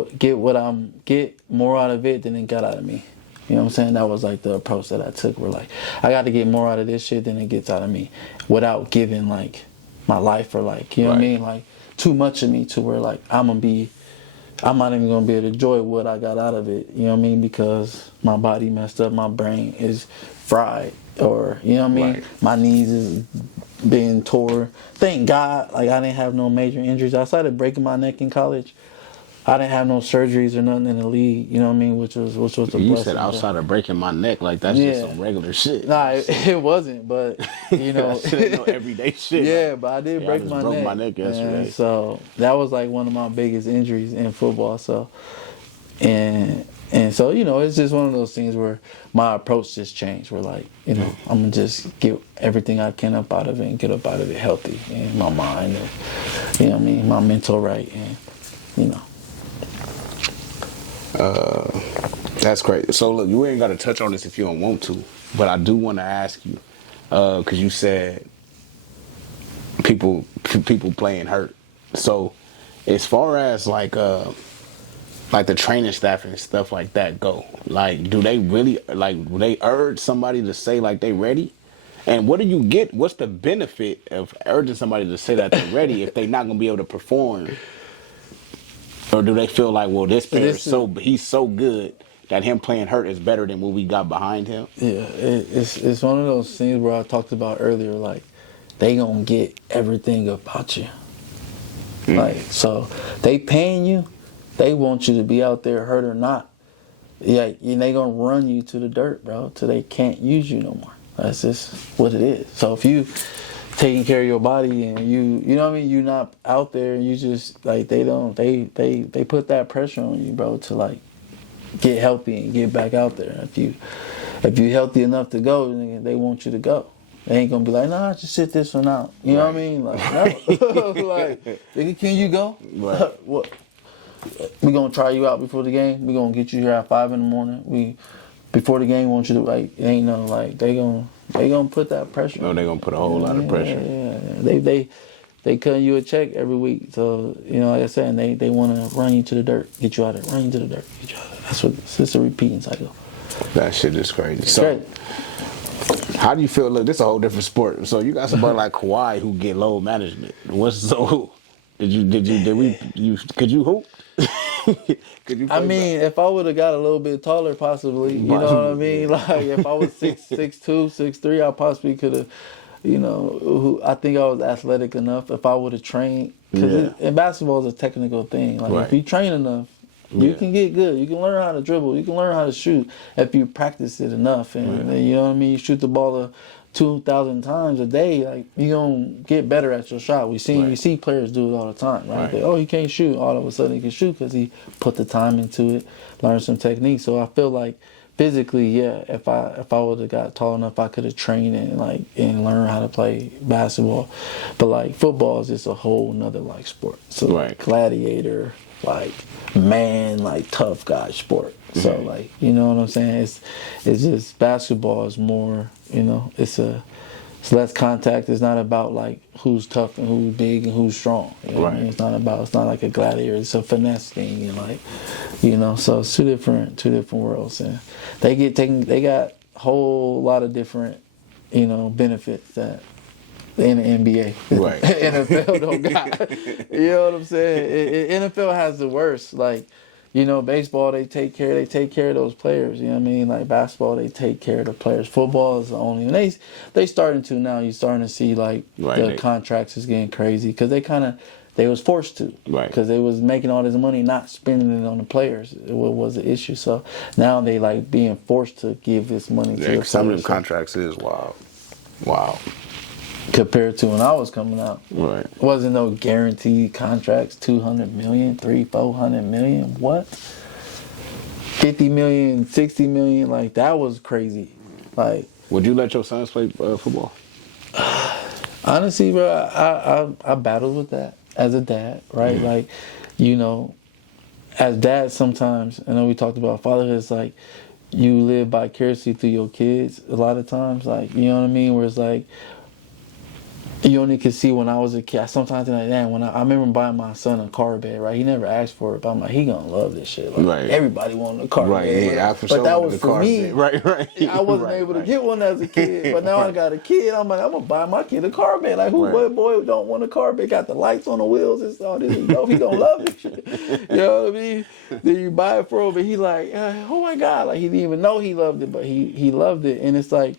more out of it than it got out of me. You know what I'm saying? That was like the approach that I took. Where like, I got to get more out of this shit than it gets out of me, without giving like my life or like, you know what I mean? Like too much of me to where like I'm not even gonna be able to enjoy what I got out of it. You know what I mean? Because my body messed up, my brain is fried, or you know what I mean? My knees is being tore. Thank God, like I didn't have no major injuries outside of breaking my neck in college. I didn't have no surgeries or nothing in the league, you know what I mean? Which was a blessing. You said outside of breaking my neck, like that's just some regular shit. Nah, it wasn't, but you know, that shit ain't no everyday shit. Yeah, but I did break my neck. Broke my neck yesterday. And so that was like one of my biggest injuries in football. So and so, you know, it's just one of those things where my approach just changed. Where like, you know, I'm gonna just get everything I can up out of it and get up out of it healthy, and my mind, and you know what I mean, my mental right, and you know. That's great. So look, you ain't got to touch on this if you don't want to, but I do want to ask you, because you said people playing hurt. So as far as like the training staff and stuff like that go, like do they really do they urge somebody to say like they ready? And what do you get? What's the benefit of urging somebody to say that they're ready if they're not gonna be able to perform? Or do they feel like, well, this player he's so good that him playing hurt is better than what we got behind him? Yeah, it's one of those things where I talked about earlier, like they gonna get everything about you. Like, so they paying you, they want you to be out there hurt or not. Yeah, and they gonna run you to the dirt, bro, till they can't use you no more. That's just what it is. So if you taking care of your body and you know what I mean, you're not out there, and you just like they put that pressure on you, bro, to like get healthy and get back out there. If you healthy enough to go, they want you to go. They ain't gonna be like, nah, just sit this one out. You know what I mean? Like, no. Like, can you go? Right. What? We gonna try you out before the game. We gonna get you here at 5 a.m. Before the game, want you to like, ain't no like they gonna put that pressure. No, they gonna put a whole lot of pressure. Yeah. They cutting you a check every week. So, you know, like I said, they want to run you to the dirt, get you out of there, run you to the dirt, get you out of there. That's what it's a repeating cycle. That shit is crazy. It's so, great. How do you feel? Look, this is a whole different sport. So you got somebody like Kawhi who get load management. Could you hoop? Could you I play mean, if I would have got a little bit taller, possibly, you know what I Possibly, mean? yeah. Like, if I was 6'2", 6'3", I possibly could have, I think I was athletic enough if I would have trained. Because Yeah. in basketball is a technical thing. Like, Right. if you train enough, you Yeah. can get good. You can learn how to dribble. You can learn how to shoot if you practice it enough. And, Yeah. you know what I mean? You shoot the ball 2,000 times a day, like, you're going to get better at your shot. We see players do it all the time, right? Right. He can't shoot. All of a sudden he can shoot because he put the time into it, learned some techniques. So I feel like physically, yeah, if I would have got tall enough, I could have trained and learned how to play basketball. But like football is just a whole nother like sport. So like gladiator, like man, like tough guy sport. So like, you know what I'm saying? It's just basketball is more, it's less contact. It's not about like who's tough and who's big and who's strong. You know what I mean? It's not like a gladiator. It's a finesse thing and like, so it's two different worlds. And they got a whole lot of different, benefits that in the NBA. Right. NFL don't got. You know what I'm saying? NFL has the worst. Like, baseball they take care of those players. You know what I mean? Like basketball they take care of the players. Football is the only. And they starting to now. You're starting to see like the contracts is getting crazy because they was forced to. Right. Because they was making all this money, not spending it on the players. It was the issue. So now they like being forced to give this money to the players. Some of them contracts is wild. Wow. Compared to when I was coming out. Right. Wasn't no guaranteed contracts, 200 million, 400 million, what? 50 million, 60 million, like that was crazy. Like, would you let your sons play football? Honestly, bro, I battled with that as a dad, right? Mm-hmm. Like, as dads sometimes, I know we talked about fatherhood, it's like you live vicariously through your kids a lot of times, like, you know what I mean? Where it's like, you only could see when I was a kid. Sometimes I'm like, damn, when I remember buying my son a car bed, right? He never asked for it, but I'm like, he gonna love this shit. Like, everybody wanted a car bed. Right, yeah, but that was for me. Bed. Right. I wasn't able to get one as a kid, but now I got a kid. I'm like, I'm gonna buy my kid a car bed. Like, what boy don't want a car bed? Got the lights on the wheels and stuff. This is dope. He gonna love this shit. You know what I mean? Then you buy it for him, but he like, oh my God. Like, he didn't even know he loved it, but he loved it. And it's like,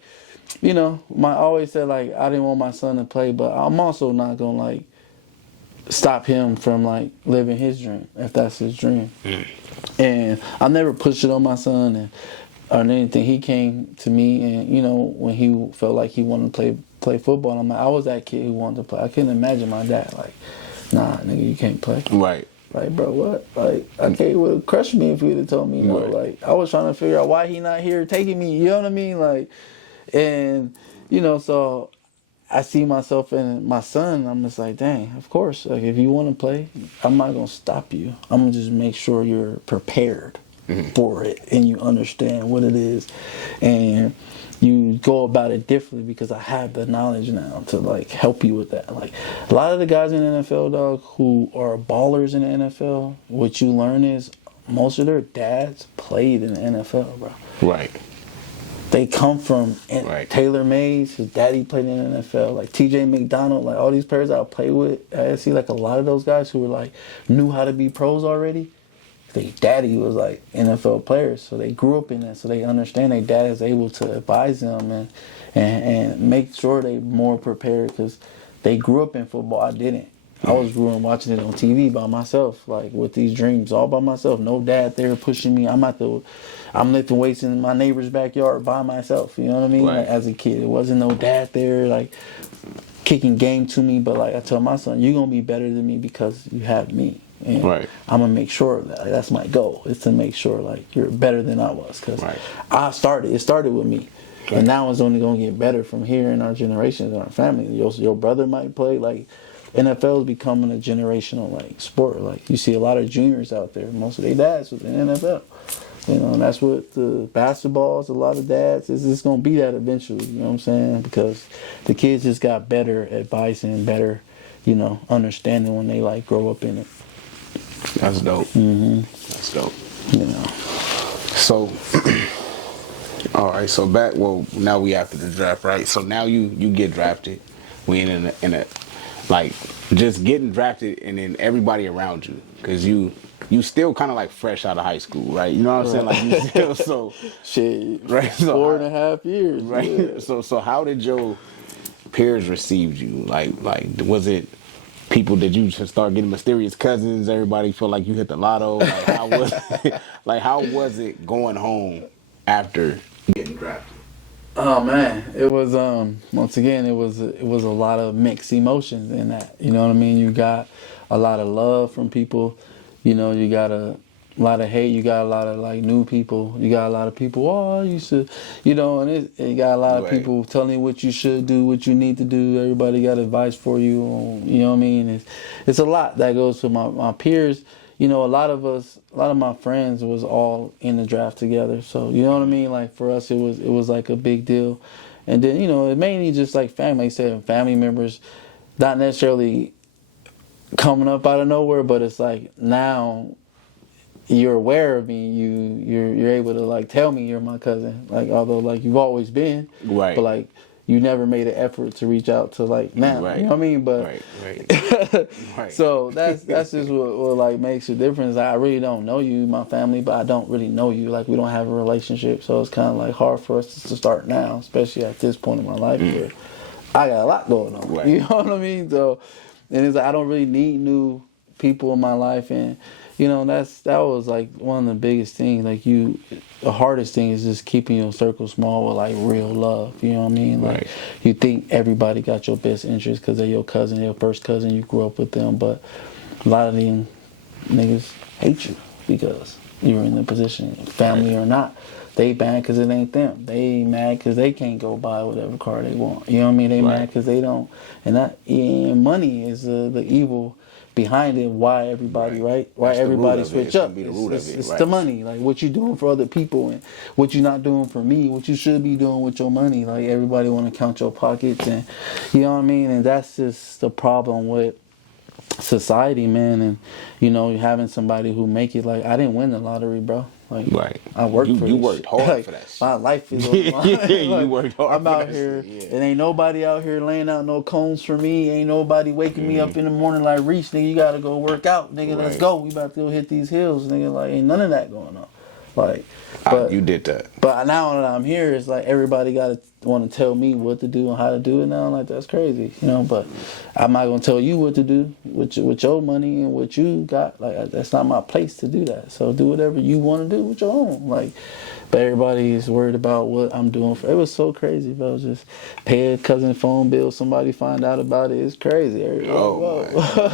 I always said, like, I didn't want my son to play, but I'm also not going to, like, stop him from, like, living his dream, if that's his dream. And I never pushed it on my son or anything. He came to me and, when he felt like he wanted to play football, I'm like, I was that kid who wanted to play. I couldn't imagine my dad, like, nah, nigga, you can't play. Right. Like, bro, what? Like, okay, it would have crushed me if he would have told me no. Like, I was trying to figure out why he not here taking me, you know what I mean? Like, and, so I see myself in my son. I'm just like, dang, of course. Like, if you want to play, I'm not going to stop you. I'm going to just make sure you're prepared for it and you understand what it is. And you go about it differently because I have the knowledge now to, like, help you with that. Like, a lot of the guys in the NFL, dog, who are ballers in the NFL, what you learn is most of their dads played in the NFL, bro. Right. They come from Taylor Mays, his daddy played in the NFL, like TJ McDonald, like all these players I play with. I see like a lot of those guys who were like knew how to be pros already. Their daddy was like NFL players, so they grew up in it, so they understand their dad is able to advise them and make sure they more prepared because they grew up in football. I didn't. I was growing up watching it on TV by myself, like with these dreams all by myself. No dad there pushing me. I'm lifting weights in my neighbor's backyard by myself. You know what I mean? Like, as a kid, it wasn't no dad there like kicking game to me. But like I tell my son, you're gonna be better than me because you have me. And I'm gonna make sure of that. Like, that's my goal. Is to make sure like you're better than I was because it started with me. And now it's only gonna get better from here in our generations and our family. Your brother might play like. NFL is becoming a generational like sport. Like you see a lot of juniors out there. Most of their dads was in NFL. And that's what the basketball is. A lot of dads is just gonna be that eventually. You know what I'm saying? Because the kids just got better advice and better, understanding when they like grow up in it. That's dope. That's dope. So, all right. So now we after the draft, right? So now you get drafted. We in a like just getting drafted and then everybody around you because you you still kind of like fresh out of high school, right? You know what I'm saying? Like you still so Shit, right. So 4.5 years, right. yeah. So how did your peers receive you? Like was it people, did you just start getting mysterious cousins? Everybody feel like you hit the lotto? Like how was like how was it going home after getting drafted? Oh man, it was once again it was a lot of mixed emotions in that. You know what I mean? You got a lot of love from people, you know, you got a lot of hate, you got a lot of like new people, you got a lot of people, oh you should, you know, and you got a lot of Right. people telling you what you should do, what you need to do. Everybody got advice for you on, you know what I mean? It's a lot that goes to my peers. You know, a lot of my friends was all in the draft together. So, you know what I mean? Like for us, it was like a big deal. And then, you know, it mainly just like family, like you said, family members, not necessarily coming up out of nowhere, but it's like now you're aware of me. You're able to like tell me you're my cousin. Like although like you've always been, Right. but like you never made an effort to reach out to like now. Right. You know what I mean? But Right. so that's just what like makes a difference. I really don't know you, my family, but I don't really know you. Like we don't have a relationship, so it's kind of like hard for us to start now, especially at this point in my life where I got a lot going on. Right. You know what I mean? So, and it's like I don't really need new people in my life, and you know that was like one of the biggest things. Like the hardest thing is just keeping your circle small with like real love. You know what I mean? Like Right. you think everybody got your best interest because they're your cousin, your first cousin, you grew up with them, but a lot of them niggas hate you because you're in the position, family or not. They mad because it ain't them. They mad because they can't go buy whatever car they want. You know what I mean? They mad because they don't. And money is the evil behind it. Why everybody, right? Why That's the root everybody of it. switch It's gonna up? be the root of it, It's right. the money. Like what you doing for other people and what you not doing for me. What you should be doing with your money. Like everybody want to count your pockets, and you know what I mean. And that's just the problem with society, man. And you know, having somebody who make it. Like I didn't win the lottery, bro. Like Right. I worked for you this worked shit. hard Like, for that shit. my life is on the line. Yeah, Like, you worked hard I'm for out that here. shit, It ain't nobody out here laying out no cones for me. Ain't nobody waking me up in the morning like, Reese, nigga, you gotta go work out, nigga. Let's Right. go. We about to go hit these hills, nigga. Like ain't none of that going on. Like, but You did that. but now that I'm here, it's like everybody got to want to tell me what to do and how to do it now. Like that's crazy, you know. But I'm not gonna tell you what to do with your money and what you got. Like that's not my place to do that. So do whatever you want to do with your own. Like, but everybody is worried about what I'm doing. It was so crazy, bro. Just pay a cousin phone bill. Somebody find out about it. It's crazy. Oh,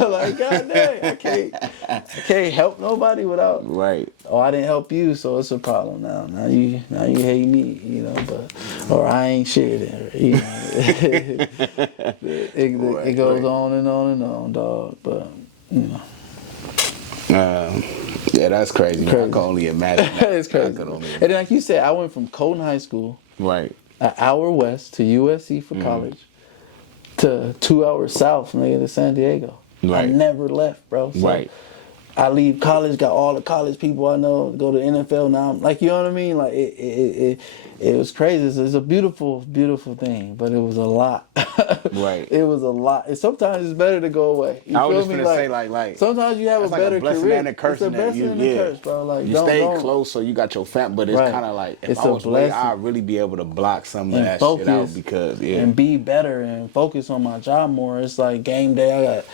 Like God dang, I can't help nobody without. Right. Oh, I didn't help you, so it's a problem now. Now you hate me, you know, but or I ain't shit. You know, it goes on and on and on, dog. But you know, yeah, that's crazy. Man. I can only imagine. it's crazy. And then, like you said, I went from Colton High School, Right. an hour west to USC for college, to 2 hours south, nigga, to San Diego. Right. I never left, bro. So Right. I leave college, got all the college people I know, go to NFL now. Like, you know what I mean? Like, it was crazy. It's a beautiful, beautiful thing, but it was a lot. Right. It was a lot. And sometimes it's better to go away. You I was feel just me? gonna say, like sometimes you have a that's like better a blessing career. and a curse. It's a blessing and a curse, bro. Like, you don't stay close, so you got your family. But it's Right. kind of like if It's I a was late, blessing. I'd really be able to block some of And that focus shit out because and be better and focus on my job more. It's like game day. I got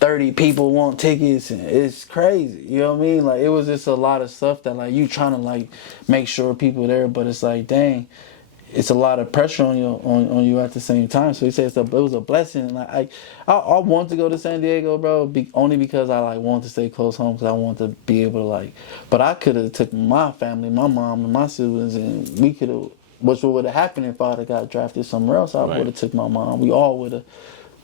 30 people want tickets and it's crazy. You know what I mean? Like it was just a lot of stuff that like you trying to like make sure people there, but it's like dang, it's a lot of pressure on you at the same time. So he said it was a blessing. And like I want to go to San Diego, bro, only because I like want to stay close home because I want to be able to like. But I could have took my family, my mom and my siblings, and we could have. Which would have happened if I'd have got drafted somewhere else? I would have took my mom. We all would have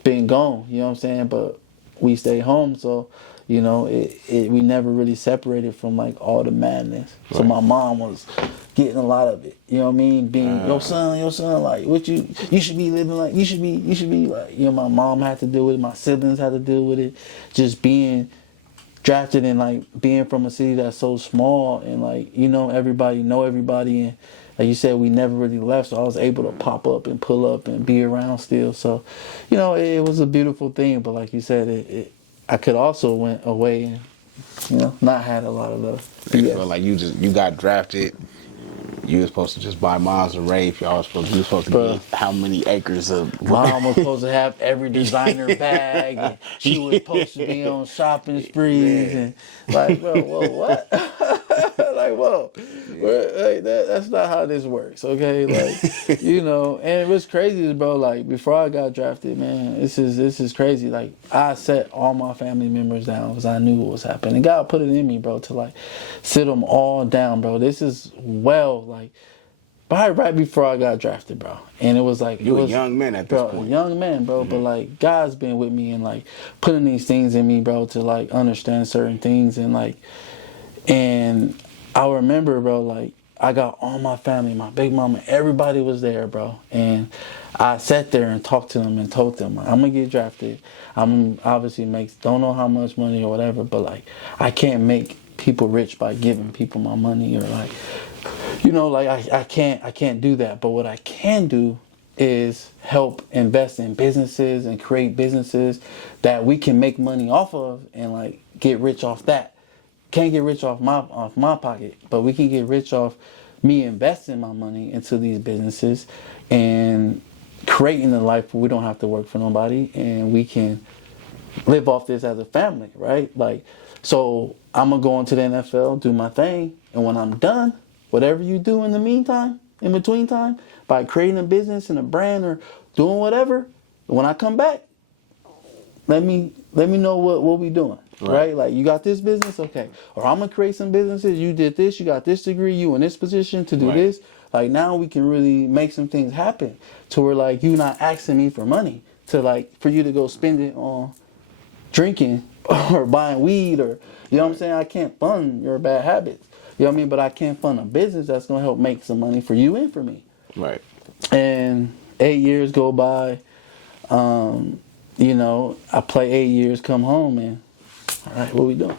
been gone. You know what I'm saying? But we stayed home, so you know we never really separated from like all the madness. So my mom was getting a lot of it. You know what I mean? Being your son, like what you should be living like. You should be like. You know, my mom had to deal with it. My siblings had to deal with it. Just being drafted and like being from a city that's so small and like you know everybody know everybody and. Like you said, we never really left, so I was able to pop up and pull up and be around still. So, you know, it was a beautiful thing. But like you said, I could also went away and You know, not had a lot of the They BS. feel like you got drafted. You was supposed to just buy Miles and Rafe. You was supposed to Bruh. get how many acres of Mom was supposed to have every designer bag, and she was supposed to be on shopping sprees, and like, bro, whoa, what? Like, whoa, like, that's not how this works, okay? Like, you know, and what's crazy is, bro, like, before I got drafted, man, this is crazy. Like, I set all my family members down because I knew what was happening. And God put it in me, bro, to like sit them all down, bro. This is like. Right before I got drafted, bro. And it was like... You a young man at this point. A young man, bro. But, like, God's been with me and, like, putting these things in me, bro, to, like, understand certain things. And, like... And I remember, bro, like, I got all my family, my big mama, everybody was there, bro. And I sat there and talked to them and told them, like, I'm going to get drafted. I'm obviously don't know how much money or whatever, but, like, I can't make people rich by giving people my money or, like... You know, like I can't do that. But what I can do is help invest in businesses and create businesses that we can make money off of and like get rich off that. Can't get rich off my pocket, but we can get rich off me investing my money into these businesses and creating a life where we don't have to work for nobody and we can live off this as a family, right? Like, so I'm gonna go into the NFL, do my thing, and when I'm done, whatever you do in the meantime, in between time, by creating a business and a brand or doing whatever, when I come back, let me know what we doing, right? Like, you got this business, okay. Or I'm going to create some businesses. You did this, you got this degree, you in this position to do this. Like, now we can really make some things happen to where, like, you not asking me for money to, like, for you to go spend it on drinking or buying weed or, you know what I'm saying? I can't fund your bad habits. You know what I mean? But I can fund a business that's going to help make some money for you and for me. Right. And 8 years go by. You know, I play 8 years, come home, and all right, what we doing?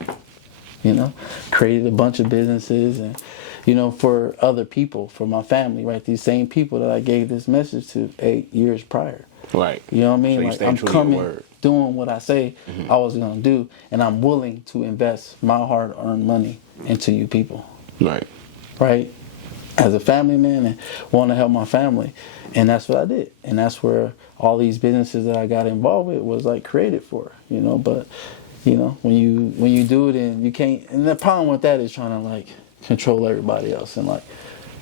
You know, created a bunch of businesses and, you know, for other people, for my family, right? These same people that I gave this message to 8 years prior. Right. You know what I mean? So like, I'm coming, doing what I say I was going to do, and I'm willing to invest my hard-earned money into you people. Right. Right? As a family man and want to help my family. And that's what I did. And that's where all these businesses that I got involved with was like created for, you know. But, you know, when you do it and you can't, and the problem with that is trying to like control everybody else and like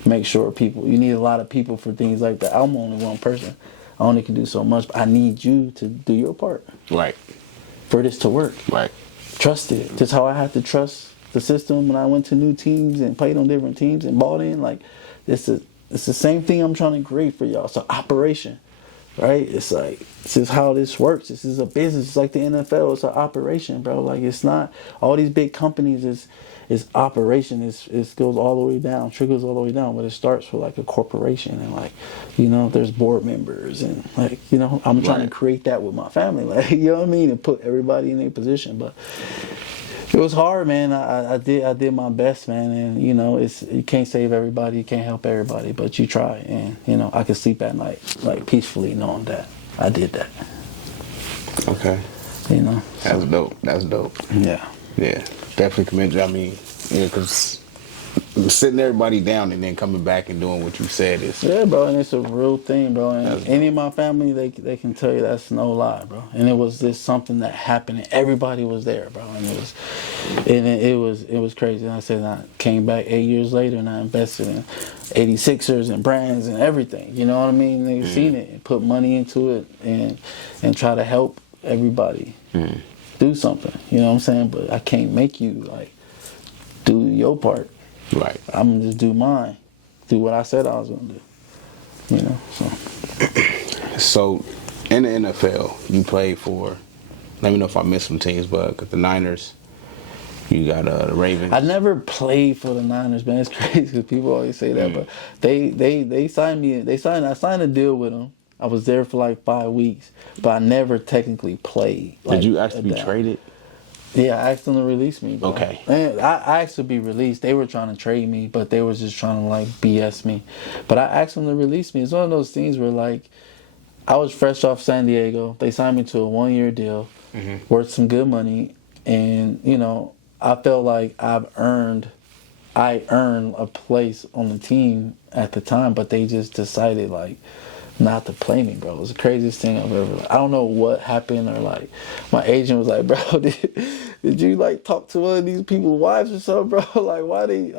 make sure you need a lot of people for things like that. I'm only one person. I only can do so much, but I need you to do your part. Right. For this to work. Right. Trust it. That's how I have to trust the system when I went to new teams and played on different teams and bought in. Like, it's the same thing I'm trying to create for y'all. It's an operation, right? It's like, this is how this works. This is a business. It's like the NFL. It's an operation, bro. Like, it's not, all these big companies is operation. It goes all the way down, trickles all the way down, but it starts with like a corporation and like, you know, there's board members and like, you know, I'm trying to create that with my family, like, you know what I mean, and put everybody in their position. But it was hard, man. I did my best, man, and you know, you can't save everybody, you can't help everybody, but you try, and you know, I could sleep at night like peacefully knowing that I did that. Okay. You know, that's dope. That's dope. Yeah. Yeah. Definitely commend you. I mean, yeah, because sitting everybody down and then coming back and doing what you said is... Yeah, bro, and it's a real thing, bro. And any of my family, they can tell you that's no lie, bro. And it was just something that happened, and everybody was there, bro. And it was crazy. And I said, I came back 8 years later, and I invested in 86ers and brands and everything. You know what I mean? They've seen it and put money into it and try to help everybody do something. You know what I'm saying? But I can't make you, like, do your part. Right. I'm going to just do mine. Do what I said I was going to do. You know, so. So, in the NFL, you played for, let me know if I missed some teams, but the Niners, you got the Ravens. I never played for the Niners, man. It's crazy because people always say that, but they signed me. I signed a deal with them. I was there for like 5 weeks, but I never technically played. Like, did you actually be traded? Yeah, I asked them to release me, bro. Okay. And I asked to be released. They were trying to trade me, but they was just trying to, like, BS me. But I asked them to release me. It's one of those things where, like, I was fresh off San Diego. They signed me to a 1-year deal, worth some good money. And, you know, I felt like I earned a place on the team at the time, but they just decided like not to play me, bro. It was the craziest thing I've ever. Like, I don't know what happened, or like my agent was like, bro, did you like talk to one of these people's wives or something, bro? Like why they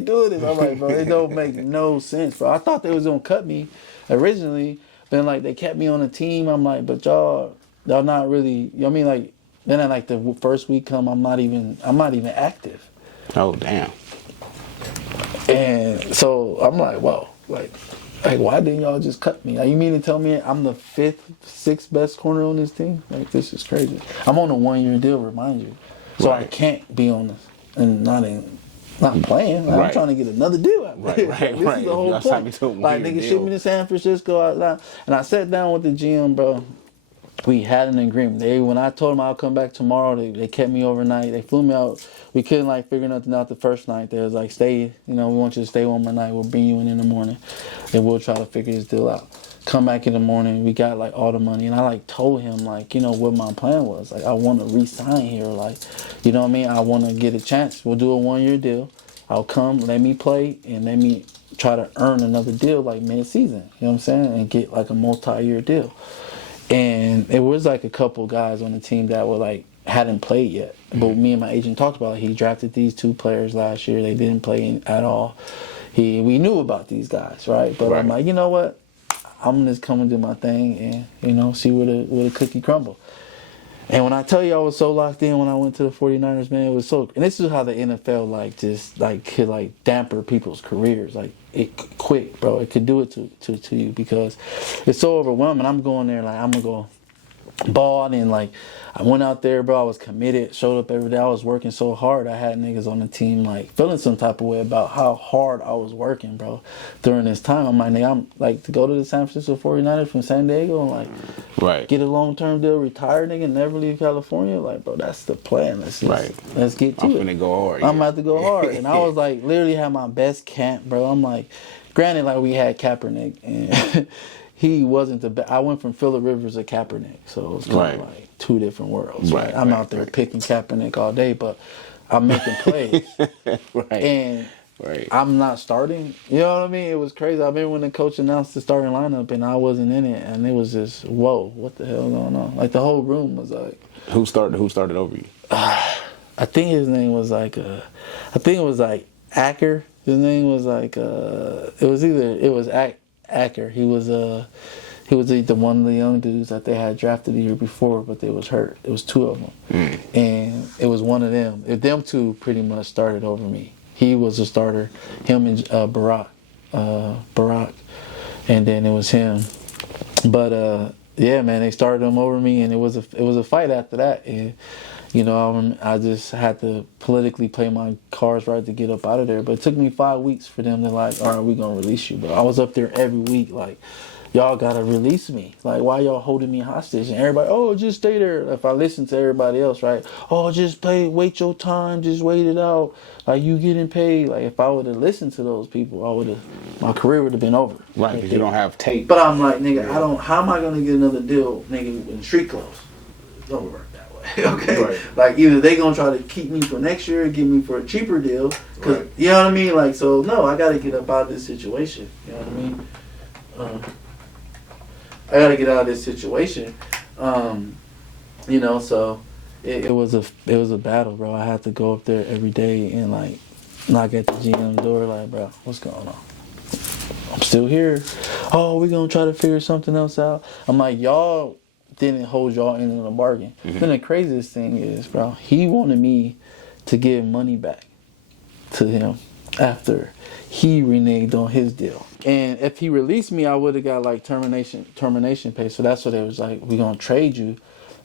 doing this? I'm like, bro, it don't make no sense, bro. I thought they was gonna cut me originally, then like they kept me on the team. I'm like, but y'all not really. You know what I mean? Like then at like the first week come, I'm not even active. Oh damn. And so I'm like, whoa, like why didn't y'all just cut me? Like, you mean to tell me I'm the 5th, 6th best corner on this team? Like, this is crazy. I'm on a 1-year deal, remind you. So I can't be on this and not playing. Like, I'm trying to get another deal out there. This is the whole point. Like, nigga ship me to San Francisco out, and I sat down with the GM, bro. We had an agreement. When I told them I'll come back tomorrow, they kept me overnight. They flew me out. We couldn't like figure nothing out the first night. They was like, stay, we want you to stay one more night. We'll bring you in the morning, and we'll try to figure this deal out. Come back in the morning. We got like all the money, and I like told him like, what my plan was. Like I want to re-sign here. Like, you know what I mean? I want to get a chance. We'll do a 1-year deal. I'll come, let me play, and let me try to earn another deal like mid-season. You know what I'm saying? And get like a multi-year deal. And it was like a couple guys on the team that were like hadn't played yet. But me and my agent talked about it. He drafted these 2 players last year. They didn't play at all. We knew about these guys, right? But I'm like, you know what? I'm just come and do my thing and see where the cookie crumble. And when I tell you I was so locked in when I went to the 49ers, man, it was so. And this is how the NFL like just like could like damper people's careers. Like it quick, bro. It could do it to you because it's so overwhelming. I'm going there like I'm gonna go ball, and like I went out there, bro. I was committed, showed up every day. I was working so hard. I had niggas on the team like feeling some type of way about how hard I was working, bro, during this time. I'm like, nigga, I'm like to go to the San Francisco 49ers from San Diego and like get a long-term deal, retire, nigga, never leave California. Like, bro, that's the plan. Let's get to it. I'm gonna go hard. I'm about to go hard. And I was like, literally had my best camp, bro. I'm like, granted, like we had Kaepernick and he wasn't the best. I went from Phillip Rivers to Kaepernick, so it was kind of like 2 different worlds. Right? I'm out there picking Kaepernick all day, but I'm making plays. And I'm not starting. You know what I mean? It was crazy. I remember when the coach announced the starting lineup and I wasn't in it, and it was just, whoa, what the hell going on? Like the whole room was like. Who started over you? I think his name was like Acker. His name was like it was Acker. He was either one of the young dudes that they had drafted the year before, but they was hurt. It was 2 of them, and it was one of them. Them 2 pretty much started over me. He was a starter. Him and Barack, and then it was him. But yeah, man, they started him over me, and it was a fight after that. And I just had to politically play my cards right to get up out of there. But it took me 5 weeks for them to like, all right, we're going to release you. But I was up there every week like, y'all got to release me. Like, why y'all holding me hostage? And everybody, oh, just stay there. If I listen to everybody else, right? Oh, just wait your time. Just wait it out. Like, you getting paid. Like, if I would have listened to those people, my career would have been over. Right, because you don't have tape. But I'm like, nigga, how am I going to get another deal, nigga, in street clothes? It don't work that way. Okay, like either they gonna try to keep me for next year or get me for a cheaper deal, cause you know what I mean. Like, so no, I gotta get up out of this situation. You know what I mean? I gotta get out of this situation. So it was a battle, bro. I had to go up there every day and like knock at the GM door, like, bro, what's going on? I'm still here. Oh, we're gonna try to figure something else out. I'm like, y'all didn't hold y'all in on a bargain. Then the craziest thing is, bro, he wanted me to give money back to him after he reneged on his deal. And if he released me, I would have got like termination pay. So that's what it was like. We're gonna trade you,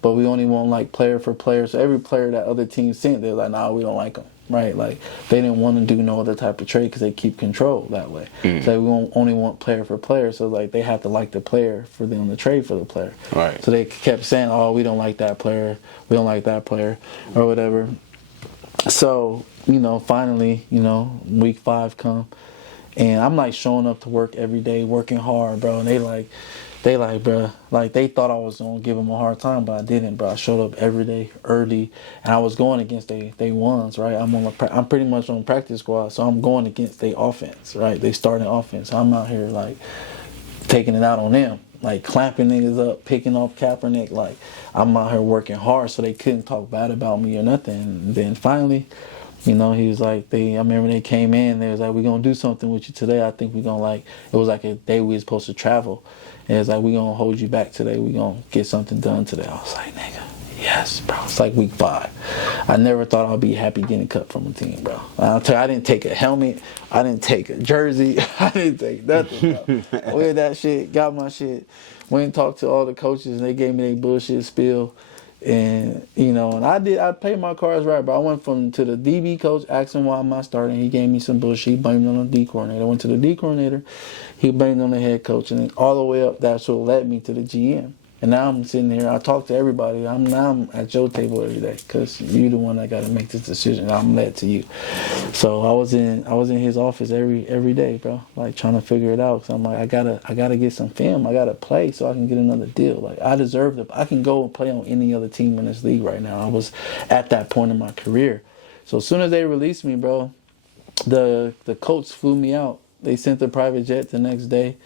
but we only want like player for player. So every player that other team sent, they're like, nah, we don't like them. Right? Like they didn't want to do no other type of trade because they keep control that way. So we only want player for player. So like they have to like the player for them to trade for the player. Right. So they kept saying, oh, we don't like that player. We don't like that player or whatever. So, finally, week 5 come. And I'm like showing up to work every day, working hard, bro. And they like, they like, bruh, like they thought I was gonna give them a hard time, but I didn't, bro. I showed up every day early, and I was going against they ones, right? I'm pretty much on practice squad, so I'm going against they offense, right? They starting offense. I'm out here like taking it out on them, like clamping niggas up, picking off Kaepernick. Like I'm out here working hard, so they couldn't talk bad about me or nothing. And then finally, you know, he was like, I remember they came in, they was like, we're going to do something with you today. I think we're going to like, it was like a day we was supposed to travel. And it's like, we're going to hold you back today. We're going to get something done today. I was like, nigga, yes, bro. It's like week 5. I never thought I'd be happy getting cut from a team, bro. I'll tell you, I didn't take a helmet. I didn't take a jersey. I didn't take nothing, bro. I wear that shit, got my shit, went and talked to all the coaches, and they gave me their bullshit spiel. And, you know, and I played my cards right, but I went to the DB coach, asked him why am I starting. He gave me some bullshit. He blamed it on the D coordinator. I went to the D coordinator. He blamed it on the head coach. And then all the way up, that's what led me to the GM. And now I'm sitting here. I talk to everybody. I'm at your table every day because you're the one that got to make this decision. I'm led to you. So I was in his office every day, bro, like trying to figure it out. Cause I'm like, I gotta get some film. I gotta play so I can get another deal. Like I deserve it. I can go and play on any other team in this league right now. I was at that point in my career. So as soon as they released me, bro, the coach flew me out. They sent the private jet the next day.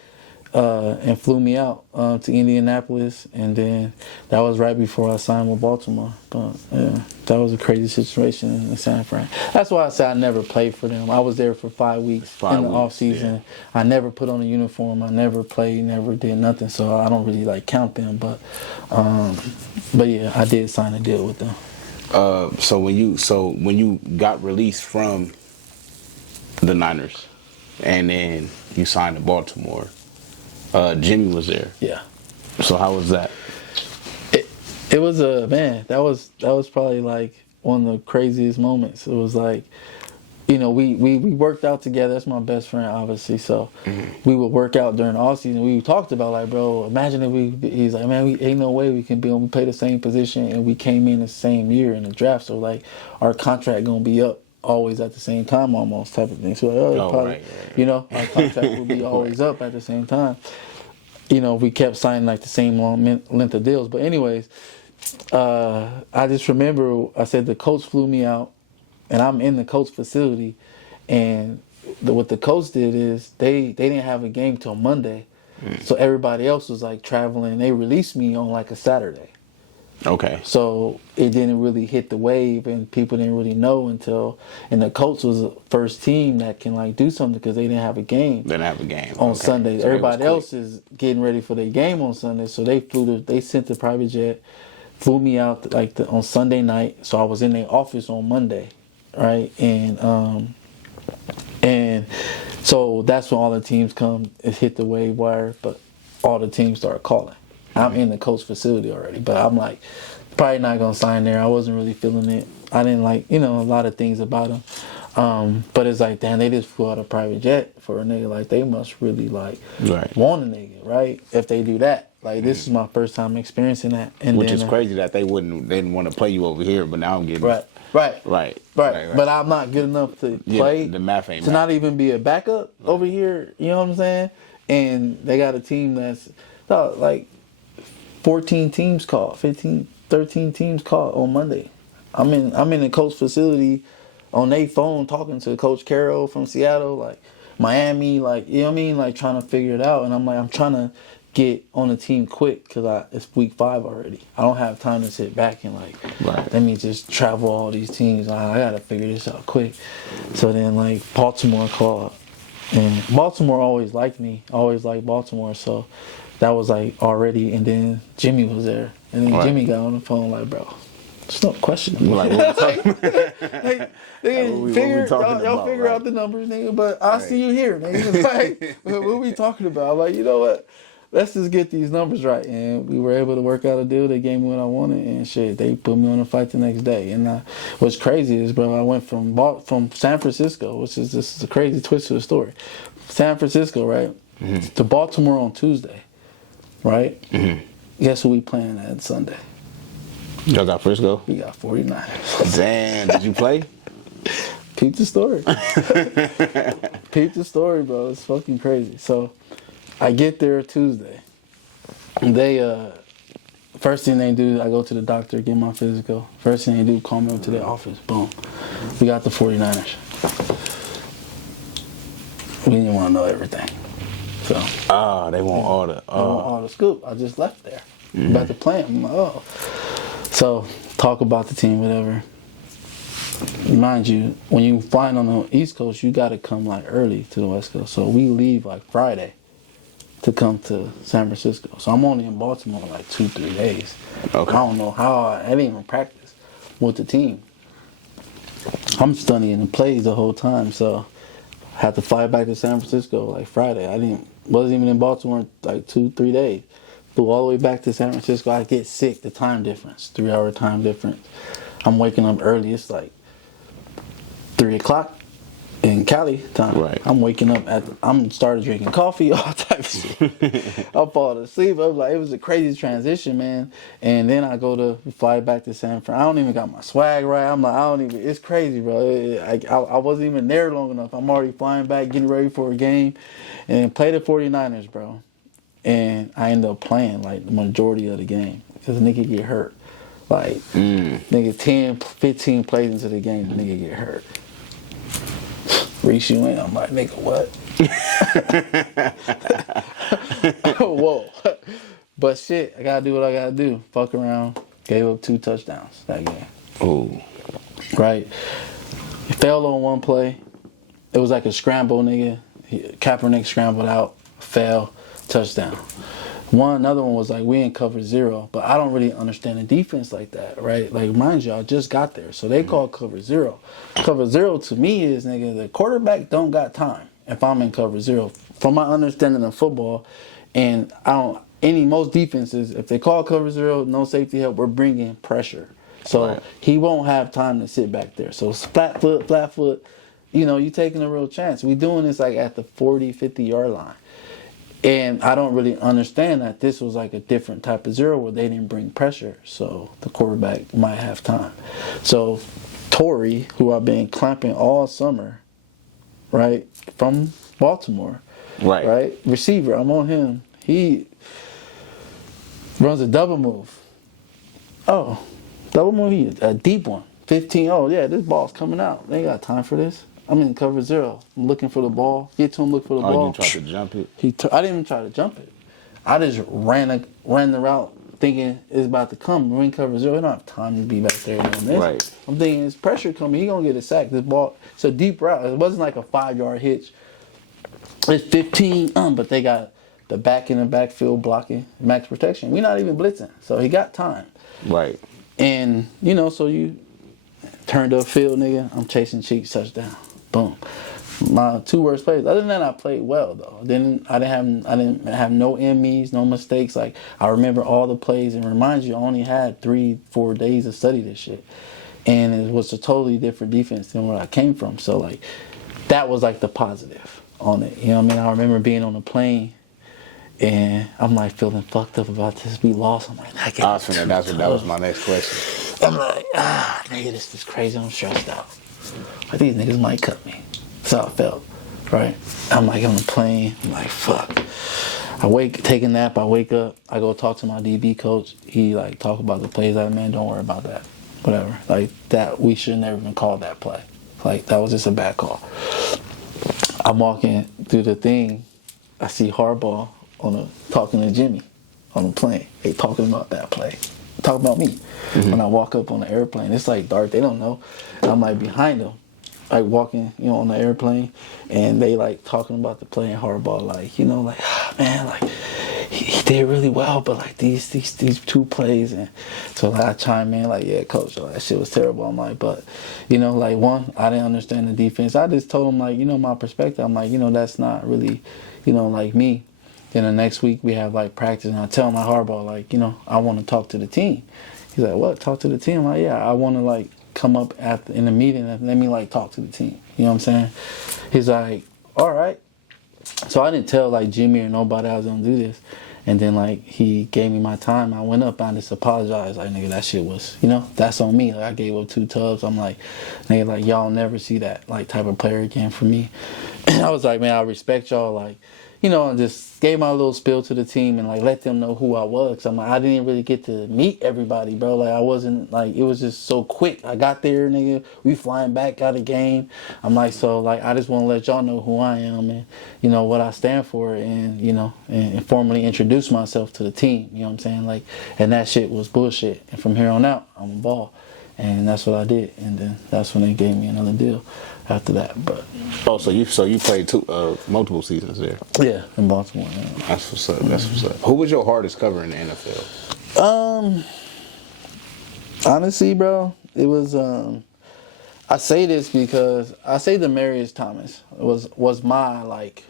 And flew me out to Indianapolis, and then that was right before I signed with Baltimore. But yeah, that was a crazy situation in San Fran. That's why I say I never played for them. I was there for 5 weeks in the off season. Yeah. I never put on a uniform. I never played, never did nothing. So I don't really like count them. But yeah, I did sign a deal with them. So when you got released from the Niners, and then you signed to Baltimore. Jimmy was there. Yeah. So how was that? It was man. That was probably like one of the craziest moments. It was like, you know, we worked out together. That's my best friend, obviously. So we would work out during the off season. We talked about like, bro, imagine if he's like, man, we ain't no way we can we play the same position, and we came in the same year in the draft. So like, our contract gonna be up always at the same time, almost type of thing. So like, probably, right. You know, our contract will be always up at the same time. You know, we kept signing like the same long length of deals. But anyways, I just remember I said the coach flew me out, and I'm in the coach facility, and what the coach did is they didn't have a game till Monday, so everybody else was like traveling. They released me on like a Saturday. Okay. So it didn't really hit the wave, and people didn't really know until, and the Colts was the first team that can like do something because they didn't have a game. They didn't have a game on Sunday. So everybody else is getting ready for their game on Sunday, so they sent the private jet, flew me out like on Sunday night. So I was in their office on Monday, right? And so that's when all the teams come. It hit the wave wire, but all the teams started calling. I'm in the coach facility already, but I'm like, probably not going to sign there. I wasn't really feeling it. I didn't like, you know, a lot of things about them. But it's like, damn, they just flew out a private jet for a nigga. Like, they must really, like, want a nigga, right? If they do that. Like, this is my first time experiencing that. And which is crazy that they didn't want to play you over here, but now I'm getting... Right. But I'm not good enough to play. The math ain't to not even be a backup over here, you know what I'm saying? And they got a team that's, like... 14 teams called, 15, 13 teams called on Monday. I'm in the coach facility on their phone talking to Coach Carroll from Seattle, like Miami, like, you know what I mean? Like trying to figure it out. And I'm like, I'm trying to get on the team quick because it's week 5 already. I don't have time to sit back and like, let me just travel all these teams. I got to figure this out quick. So then like Baltimore called, and Baltimore always liked me, always liked Baltimore. So that was like already, and then Jimmy was there, and then Jimmy got on the phone like, bro, there's no question. Like, y'all figure out the numbers, nigga, but I'll see you here, nigga. Like, what we talking about? I'm like, you know what? Let's just get these numbers right. And we were able to work out a deal. They gave me what I wanted, and shit, they put me on a fight the next day. And what's crazy is, bro, I went from San Francisco, this is a crazy twist to the story. San Francisco, right, to Baltimore on Tuesday. Right? Guess who we playing at Sunday? Y'all got Frisco? We got 49ers. Damn, did you play? Peep the story. Peep the story, bro. It's fucking crazy. So I get there Tuesday. They first thing they do, I go to the doctor, get my physical. First thing they do, call me up to their office. Boom. We got the 49ers. We didn't want to know everything. So. They want all the. They want all the scoop. I just left there. About to play. I'm like, oh. So, talk about the team, whatever. Mind you, when you flying on the East Coast, you got to come like early to the West Coast. So we leave like Friday to come to San Francisco. So I'm only in Baltimore like 2-3 days. Okay. I don't know how I didn't even practice with the team. I'm studying the plays the whole time, so I had to fly back to San Francisco like Friday. Wasn't even in Baltimore like 2-3 days. Flew all the way back to San Francisco. I get sick. The time difference, 3-hour time difference. I'm waking up early. It's like 3 o'clock in Cali time. Right. I'm waking up I'm started drinking coffee, all types of shit. I'm falling asleep. I was like, it was a crazy transition, man. And then I go to fly back to San Fran. I don't even got my swag right. I'm like, it's crazy, bro. I wasn't even there long enough. I'm already flying back, getting ready for a game, and play the 49ers, bro. And I end up playing like the majority of the game because the nigga get hurt. Like, nigga 10, 15 plays into the game, the nigga get hurt. Reach you in. I'm like, nigga, what? Whoa. But shit, I gotta do what I gotta do. Fuck around. Gave up 2 touchdowns that game. Oh. Right. He fell on one play. It was like a scramble, nigga. Kaepernick scrambled out, fell, touchdown. Another one was like, we ain't cover 0, but I don't really understand the defense like that, right? Like, mind you, I just got there, so they call cover 0. Cover 0 to me is, nigga, the quarterback don't got time if I'm in cover 0. From my understanding of football, and most defenses, if they call cover 0, no safety help, we're bringing pressure. So right. He won't have time to sit back there. So flat foot, you taking a real chance. We doing this like at the 40, 50-yard line. And I don't really understand that this was like a different type of 0 where they didn't bring pressure. So the quarterback might have time. So Torrey, who I've been clamping all summer, right, from Baltimore, right, receiver, I'm on him. He runs a double move. Oh, double move, a deep one. 15, oh yeah, this ball's coming out. They ain't got time for this. I'm in cover 0. I'm looking for the ball. Get to him, look for the ball. You tried to jump it? I didn't even try to jump it. I just ran the route thinking it's about to come. We're in cover 0. We don't have time to be back there doing this. Right. I'm thinking it's pressure coming. He going to get a sack. This ball, it's a deep route. It wasn't like a 5-yard hitch. It's 15, but they got the back in the backfield blocking, max protection. We're not even blitzing. So he got time. Right. And, so you turned up field, nigga. I'm chasing cheeks, touchdown. Boom. My 2 worst plays. Other than that, I played well though. I didn't have no enemies, no mistakes. Like, I remember all the plays, and remind you, I only had 3-4 days to study this shit, and it was a totally different defense than where I came from. So like, that was like the positive on it. You know what I mean? I remember being on the plane, and I'm like feeling fucked up about this. We lost. I'm like, that was my next question. I'm like, nigga, this is crazy. I'm stressed out. Like, these niggas might cut me. That's how I felt, right? I'm like on the plane. I'm like, fuck. Take a nap. I wake up. I go talk to my DB coach. He like talk about the plays. Like, man, don't worry about that. Whatever. Like that, we should never even call that play. Like, that was just a bad call. I'm walking through the thing. I see Harbaugh talking to Jimmy on the plane. They talking about that play. Talking about me. Mm-hmm. When I walk up on the airplane, it's like dark. They don't know. And I'm like behind them, like walking, on the airplane, and they like talking about the play and Harbaugh, like, man, like he did really well, but like these 2 plays, and so like, I chime in like, yeah, coach, that shit was terrible. I'm like, but like, one, I didn't understand the defense. I just told him like, my perspective. I'm like, that's not really, like me. Then the next week we have like practice, and I tell my Harbaugh like, I want to talk to the team. He's like, what? Talk to the team? I'm like, yeah, I want to like come up in the meeting and let me like talk to the team. You know what I'm saying? He's like, all right. So I didn't tell like Jimmy or nobody I was gonna do this. And then like he gave me my time. I went up and I just apologized. Like, nigga, that shit was, that's on me. Like, I gave up 2 tubs. I'm like, nigga, like, y'all never see that like type of player again for me. And I was like, man, I respect y'all. Like, you know, and just gave my little spiel to the team and like let them know who I was. I'm like, I didn't really get to meet everybody, bro. Like I wasn't like, it was just so quick. I got there, nigga. We flying back, got a game. I'm like, so like, I just want to let y'all know who I am and, you know, what I stand for and, you know, and formally introduce myself to the team. You know what I'm saying? Like, and that shit was bullshit. And from here on out, I'm a ball. And that's what I did. And then that's when they gave me another deal after that. But so you played multiple seasons there. yeah, in Baltimore. Yeah. That's what's up. That's what's up. Who was your hardest cover in the NFL? Honestly, bro, it was I say this because I say Demaryius Thomas was my like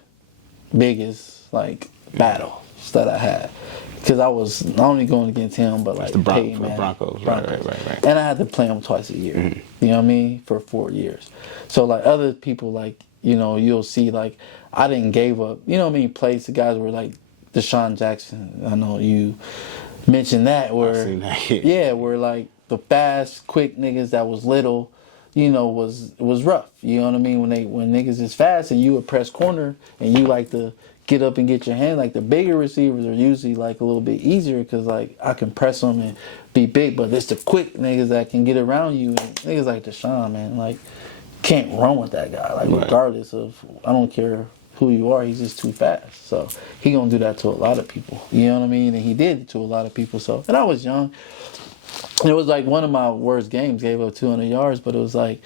biggest like battle that I had. Because I was not only going against him, but like the Broncos. Right. And I had to play him twice a year. Mm-hmm. You know what I mean? For 4 years. So like other people, like, you know, you'll see like I didn't give up. You know what I mean? Plays the guys were like Deshaun Jackson. I know you mentioned that. Where I've seen that. yeah, where like the fast, quick niggas that was little, you know, was rough. You know what I mean? When niggas is fast and you a press corner and you like to get up and get your hand, like the bigger receivers are usually like a little bit easier because like I can press them and be big, but it's the quick niggas that can get around you. And niggas like Deshaun, man, like can't run with that guy. Like regardless of, I don't care who you are, he's just too fast. So he gonna do that to a lot of people. You know what I mean? And he did it to a lot of people. So, and I was young. It was like one of my worst games. Gave up 200 yards, but it was like,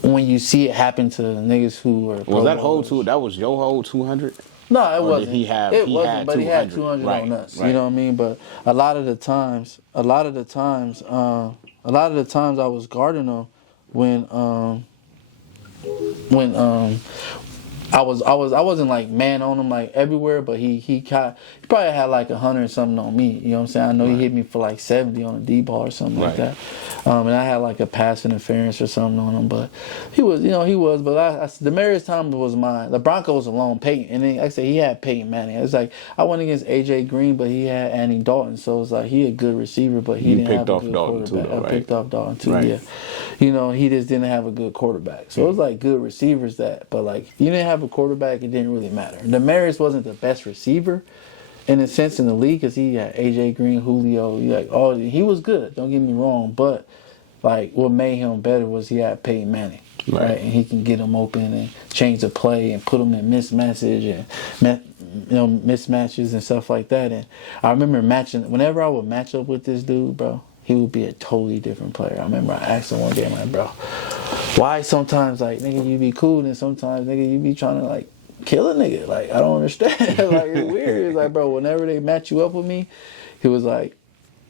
when you see it happen to niggas who are was that whole that was your whole 200? No, it wasn't. Did he have? It he wasn't, had but 200. he had 200 on us. You know what I mean? But a lot of the times, I was guarding him when I wasn't like man on him like everywhere, but he probably had like 100 and something on me. You know what I'm saying? I know he hit me for like 70 on a D ball or something like that. And I had like a pass interference or something on him, but he was. But Demaryius Thomas was mine. The Broncos alone, Peyton, and then like I said, he had Peyton Manning. It's like I went against AJ Green, but he had Andy Dalton, so it's like he a good receiver, but he didn't have a good quarterback. I picked off Dalton too, yeah. You know, he just didn't have a good quarterback. So it was like good receivers but like if you didn't have a quarterback, it didn't really matter. Demaryius wasn't the best receiver in a sense in the league because he had AJ Green, Julio, he was good, don't get me wrong, but like what made him better was he had Peyton Manning. Right. And he can get them open and change the play and put them in mismatches and stuff like that. And I remember whenever I would match up with this dude, bro, he would be a totally different player. I remember I asked him one game, like, bro, why sometimes, like, nigga, you be cool, and sometimes, nigga, you be trying to, like, kill a nigga? Like, I don't understand. Like, it's weird. It's like, bro, whenever they match you up with me, he was like,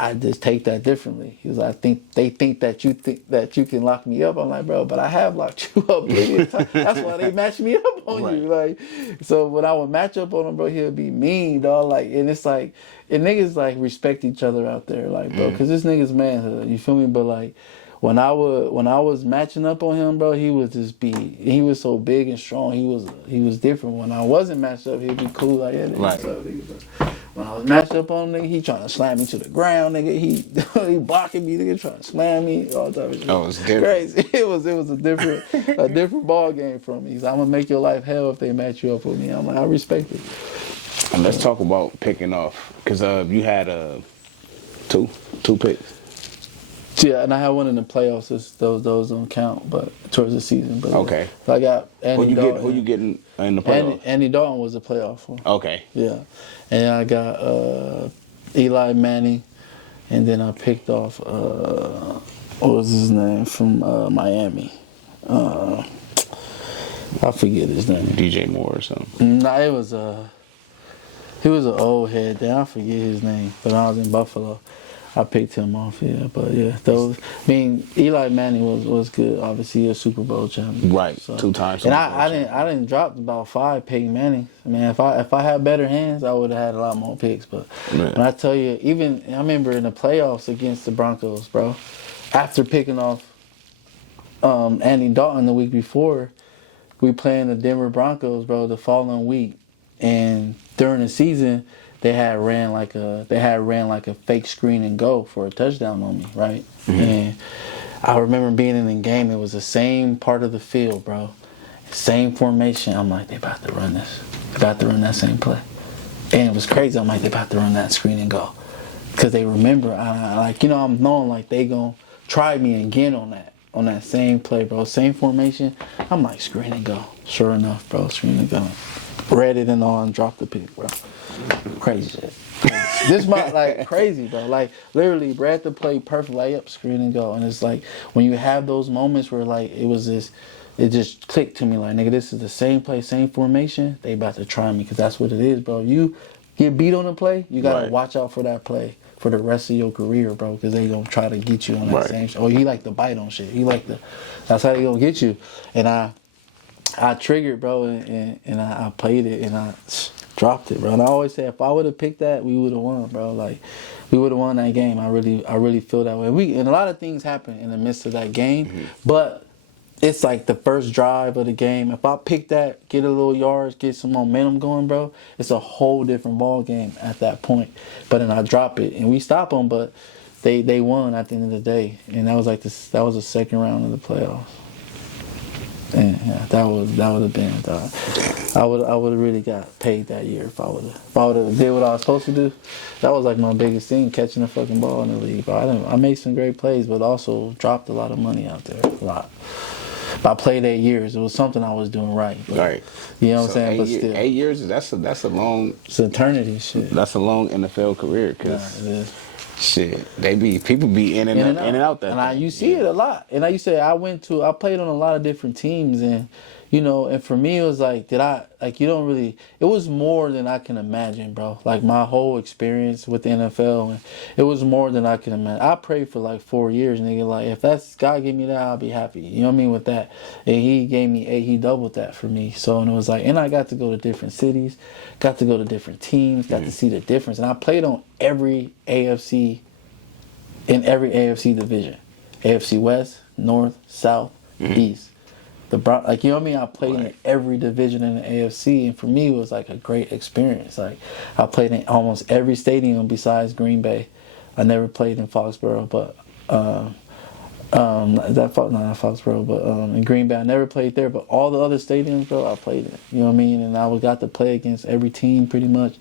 I just take that differently. He was like, they think that you can lock me up. I'm like, bro, but I have locked you up plenty of times. That's why they match me up on you. Like, so when I would match up on him, bro, he'll be mean, dog. Like, and it's like, and niggas like respect each other out there, like, bro, because this nigga's manhood. You feel me? But like, when I was matching up on him, bro, he was so big and strong. He was different. When I wasn't matched up, he'd be cool like that. What's up, nigga, bro? When I was matched up on him, nigga, he trying to slam me to the ground, nigga. He blocking me, nigga, trying to slam me, all type of shit. Oh, it's different. Crazy. It was a different ball game from me. He's like, I'm gonna make your life hell if they match you up with me. I'm like, I respect it. And let's talk about picking off, because you had two picks. Yeah, and I had one in the playoffs. Those don't count, but towards the season. But okay. So I got Andy Dalton. Who you getting in the playoffs? Andy Dalton was a playoff one. Okay. Yeah, and I got Eli Manning, and then I picked off what was his name from Miami. I forget his name. DJ Moore or something. Nah, he was an old head. Then I forget his name. But I was in Buffalo. I picked him off, yeah. But yeah, Eli Manning was good. Obviously, a Super Bowl champion, right? So. 2 times. And I didn't drop about 5 Peyton Manning. I mean, if I had better hands, I would have had a lot more picks. But when I tell you, I remember in the playoffs against the Broncos, bro. After picking off Andy Dalton the week before, we playing the Denver Broncos, bro, the following week, and during the season. They had ran like a fake screen and go for a touchdown on me, right? Mm-hmm. And I remember being in the game. It was the same part of the field, bro. Same formation. I'm like, they about to run this. about to run that same play. And it was crazy. I'm like, they about to run that screen and go. Because they remember, I'm knowing like they gonna try me again on that same play, bro. Same formation. I'm like, screen and go. Sure enough, bro, screen and go. Read it and all and dropped the pick, bro. Crazy shit. This my like crazy, bro. Like literally read the play perfect, layup, screen and go. And it's like when you have those moments where like it just clicked to me like, nigga, this is the same play, same formation. They about to try me because that's what it is, bro. You get beat on the play, you gotta watch out for that play for the rest of your career, bro, because they gonna try to get you on that same shit. Oh, he like to bite on shit. That's how they gonna get you. And I triggered, bro, and I played it and I dropped it, bro. And I always say if I would have picked that, we would have won, bro. Like we would have won that game. I really feel that way. And a lot of things happen in the midst of that game, but it's like the first drive of the game. If I pick that, get a little yards, get some momentum going, bro, it's a whole different ball game at that point. But then I drop it and we stop them, but they won at the end of the day. And that was like that was the second round of the playoffs. And yeah, that would have been. I would have really got paid that year if I would have did what I was supposed to do. That was like my biggest thing, catching the fucking ball in the league. But I made some great plays, but also dropped a lot of money out there, a lot. But I played 8 years. It was something I was doing right. But, Right. You know what I'm saying? But still, 8 years. That's a long. It's eternity, shit. That's a long NFL career, cause. Yeah, it is. Shit, people be in and out that. And you see it a lot. And like you said, I played on a lot of different teams, and and for me it was like, it was more than I can imagine, bro. Like my whole experience with the NFL, and it was more than I can imagine. I prayed for like 4 years, nigga. Like if that's God give me that, I'll be happy. You know what I mean with that. And He gave me 8. He doubled that for me. So and it was like, and I got to go to different cities, got to go to different teams, got to see the difference. And I played on every AFC division, AFC West, North, South, East. You know what I mean? I played in every division in the AFC, and for me, it was like a great experience. Like I played in almost every stadium besides Green Bay. I never played in Foxborough, but not Foxborough, but in Green Bay, I never played there. But all the other stadiums, bro, I played in. You know what I mean? And I got to play against every team pretty much.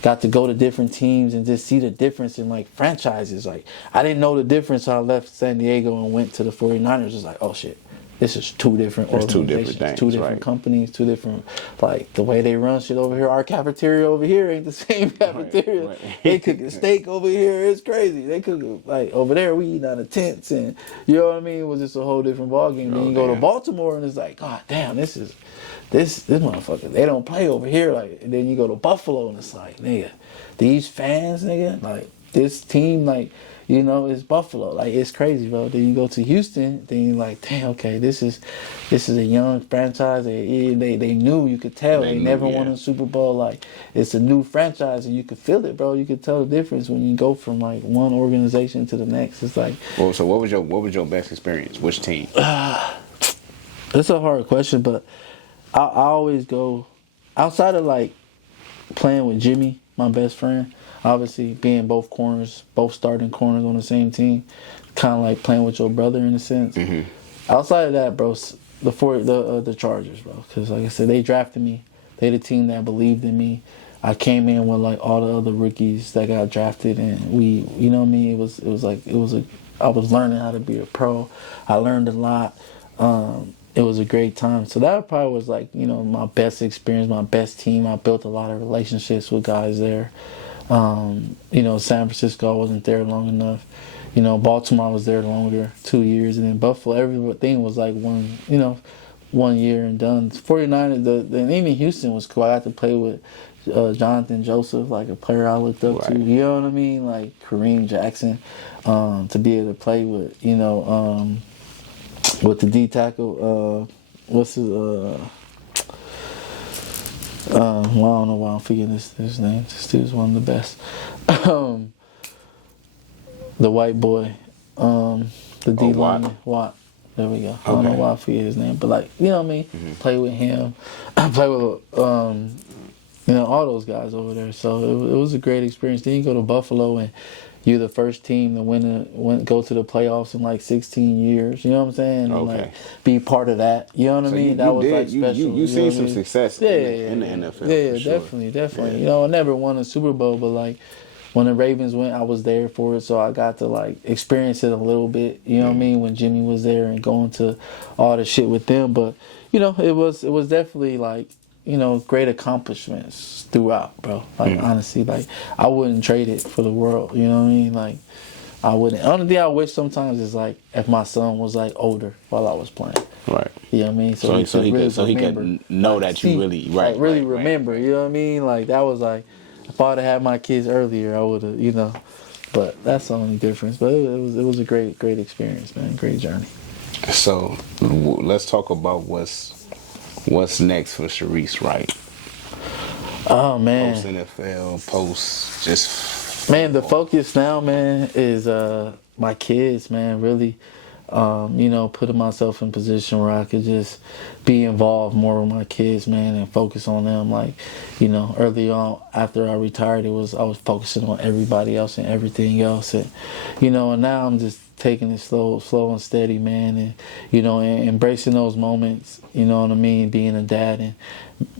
Got to go to different teams and just see the difference in like franchises. Like I didn't know the difference. So I left San Diego and went to the 49ers. It was like, oh shit. This is two different organizations, two different things, two different companies, two different, like the way they run shit over here. Our cafeteria over here ain't the same cafeteria. Right. They cook a steak over here. It's crazy. They cook like over there. We eat out of tents, and you know what I mean. It was just a whole different ballgame. Then you go to Baltimore, and it's like, God damn, this motherfucker. They don't play over here. Like, and then you go to Buffalo, and it's like, nigga, these fans, nigga, like this team, like. It's Buffalo. Like, it's crazy, bro. Then you go to Houston, then you're like, damn, okay, this is a young franchise. They knew, you could tell. They never won a Super Bowl. Like, it's a new franchise, and you could feel it, bro. You could tell the difference when you go from, like, one organization to the next. It's like... Well, so what was your best experience? Which team? It's a hard question, but I always go... Outside of, like, playing with Jimmy, my best friend... Obviously, being both corners, both starting corners on the same team, kind of like playing with your brother in a sense. Mm-hmm. Outside of that, bro, the Chargers, bro, because like I said, they drafted me. They the team that believed in me. I came in with like all the other rookies that got drafted, and we, you know what I mean. I was learning how to be a pro. I learned a lot. It was a great time. So that probably was like my best experience, my best team. I built a lot of relationships with guys there. San Francisco, I wasn't there long enough. Baltimore, I was there longer, 2 years. And then Buffalo, everything was like 1 year and done. 49ers, and even Houston was cool. I got to play with Jonathan Joseph, like a player I looked up to. You know what I mean? Like Kareem Jackson, to be able to play with, with the D tackle, what's his, I don't know why I'm forgetting his name. This dude's one of the best. The white boy, the D lineman, Watt. There we go. I don't know why I forget his name, but like, you know what I mean? Mm-hmm. Play with him. I play with You know, all those guys over there. So it was a great experience. Then you go to Buffalo and you're the first team to go to the playoffs in like 16 years. You know what I'm saying? And Okay. like be part of that. You know what I So mean? you That was did like special. you know seen what I some mean? success Yeah, in the NFL. yeah, For sure. definitely. Yeah. You know, I never won a Super Bowl, but like when the Ravens went, I was there for it, so I got to like experience it a little bit. You know what I mean? When Jimmy was there and going to all the shit with them, but you know, it was definitely like, you know, great accomplishments throughout, bro. Like honestly, like I wouldn't trade it for the world. You know what I mean? Like I wouldn't. Only thing I wish sometimes is like if my son was like older while I was playing. Right. You know what I mean? So he remember, could know like, that you really like really right. remember. You know what I mean? Like that was like if I would have had my kids earlier, I would have. You know, but that's the only difference. But it was a great experience, man. Great journey. So let's talk about what's next for SHAREECE Wright. Oh man, Post NFL, post just man. The focus now, man, is my kids, man. Really, you know, putting myself in a position where I could just be involved more with my kids, man, and focus on them. Like, you know, early on after I retired, I was focusing on everybody else and everything else, and you know, and now I'm just taking it slow and steady, man, and you know, and embracing those moments. You know what I mean? Being a dad and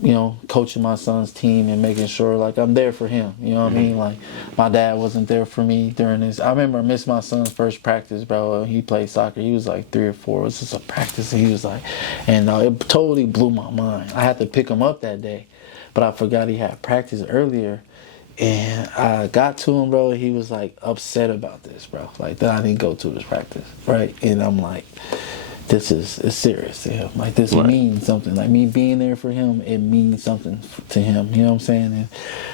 you know, coaching my son's team and making sure like I'm there for him. You know what I mean? Like my dad wasn't there for me during this. I remember I missed my son's first practice, bro. He played soccer. He was like 3 or 4. It was just a practice. And he was like, and it totally blew my mind. I had to pick him up that day, but I forgot he had practice earlier. And I got to him, bro. He was like upset about this, bro. Like that I didn't go to his practice, right? And I'm like, it's serious to him. Like this means something. Like me being there for him, it means something to him. You know what I'm saying? And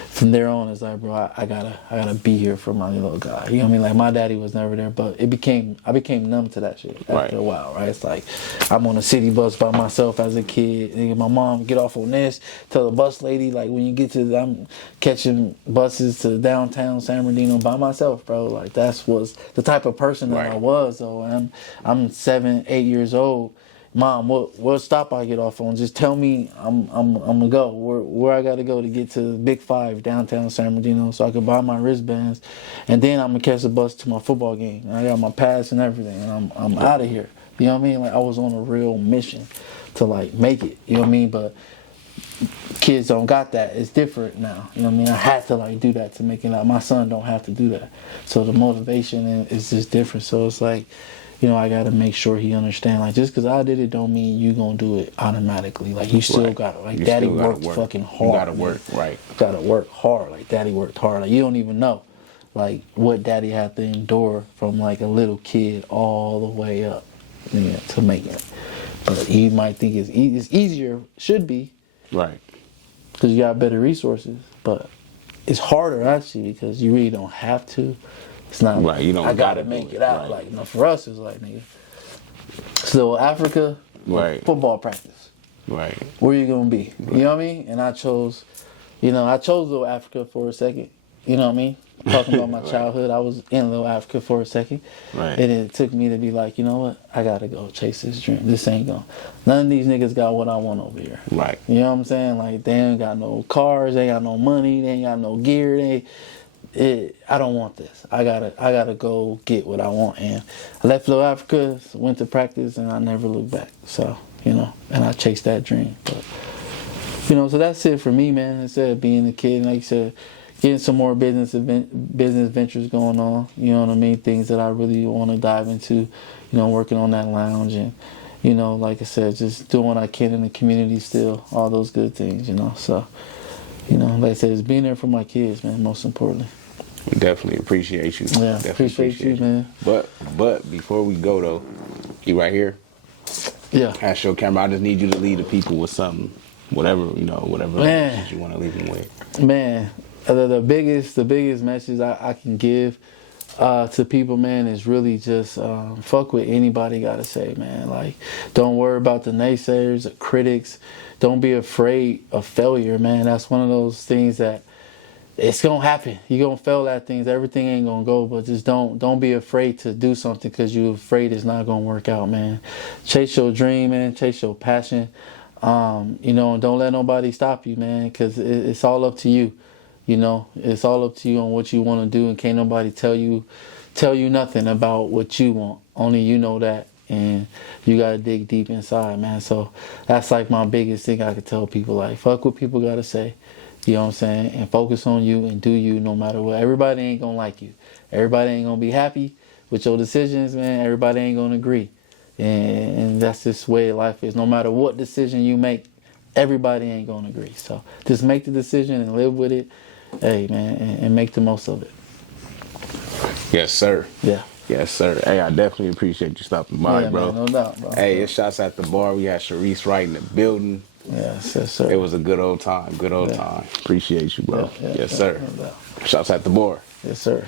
from there on, it's like, bro, I gotta be here for my little guy. You know what I mean? Like my daddy was never there, but I became numb to that shit after a while, right? It's like I'm on a city bus by myself as a kid. And my mom get off on this, tell the bus lady, like when you get to, I'm catching buses to downtown San Bernardino by myself, bro. Like was the type of person that I was, though. And I'm 7, 8 years old. Mom, what stop I get off on? Just tell me I'm gonna go where I gotta go to get to Big 5 downtown San Bernardino so I can buy my wristbands, and then I'm gonna catch the bus to my football game. And I got my pass and everything, and I'm out of here. You know what I mean? Like I was on a real mission to like make it. You know what I mean? But kids don't got that. It's different now. You know what I mean? I had to like do that to make it out. My son don't have to do that. So the motivation is just different. So it's like, you know, I got to make sure he understand. Like, just because I did it don't mean you going to do it automatically. Like, you still got to. Like, daddy worked fucking hard. You got to work, right. Got to work hard. Like, daddy worked hard. Like, you don't even know, like, what daddy had to endure from, like, a little kid all the way up, you know, to make it. But you might think it's easier, should be. Right. Because you got better resources. But it's harder, actually, because you really don't have to. It's not right. You don't. I gotta make it out. Right. Like, no, for us, it's like, nigga. So Africa, football practice. Right. Where you gonna be? Right. You know what I mean? And I chose Little Africa for a second. You know what I mean? Talking about my childhood, I was in Little Africa for a second. Right. And it took me to be like, you know what? I gotta go chase this dream. This ain't going. None of these niggas got what I want over here. Right. You know what I'm saying? Like, they ain't got no cars, they ain't got no money, they ain't got no gear, I don't want this. I gotta go get what I want. And I left Little Africa, went to practice, and I never looked back. So, you know, and I chased that dream. But, you know, so that's it for me, man. Instead of being a kid, like you said, getting some more business ventures going on. You know what I mean? Things that I really want to dive into. You know, working on that lounge and, you know, like I said, just doing what I can in the community still. All those good things, you know. So, you know, like I said, it's being there for my kids, man, most importantly. We definitely appreciate you. Yeah, appreciate you, man. But before we go, though, you right here? Yeah. Ask your camera. I just need you to lead the people with something. Whatever, you know, whatever message you want to leave them with. Man, the biggest message I can give to people, man, is really just fuck what anybody got to say, man. Like, don't worry about the naysayers, the critics. Don't be afraid of failure, man. That's one of those things that it's gonna happen. You're gonna fail at things. Everything ain't gonna go, but just don't be afraid to do something because you're afraid it's not gonna work out, man. Chase your dream, man. Chase your passion. You know, don't let nobody stop you, man, because it's all up to you. You know, it's all up to you on what you want to do, and can't nobody tell you nothing about what you want. Only you know that, and you gotta dig deep inside, man. So that's like my biggest thing I could tell people. Like, fuck what people gotta say. You know what I'm saying? And focus on you and do you no matter what. Everybody ain't gonna like you. Everybody ain't gonna be happy with your decisions, man. Everybody ain't gonna agree. And that's just the way life is. No matter what decision you make, everybody ain't gonna agree. So just make the decision and live with it. Hey, man, and make the most of it. Yes, sir. Yeah. Yes, sir. Hey, I definitely appreciate you stopping by, Yeah, bro. man, no doubt, bro. Hey, it's Shotz at the Bar. We had SHAREECE Wright in the building. Yes, yes, sir. It was a good old time. Good old time. Appreciate you, bro. Yeah, yes, sir. no doubt. Shotz at the Bar. Yes, sir.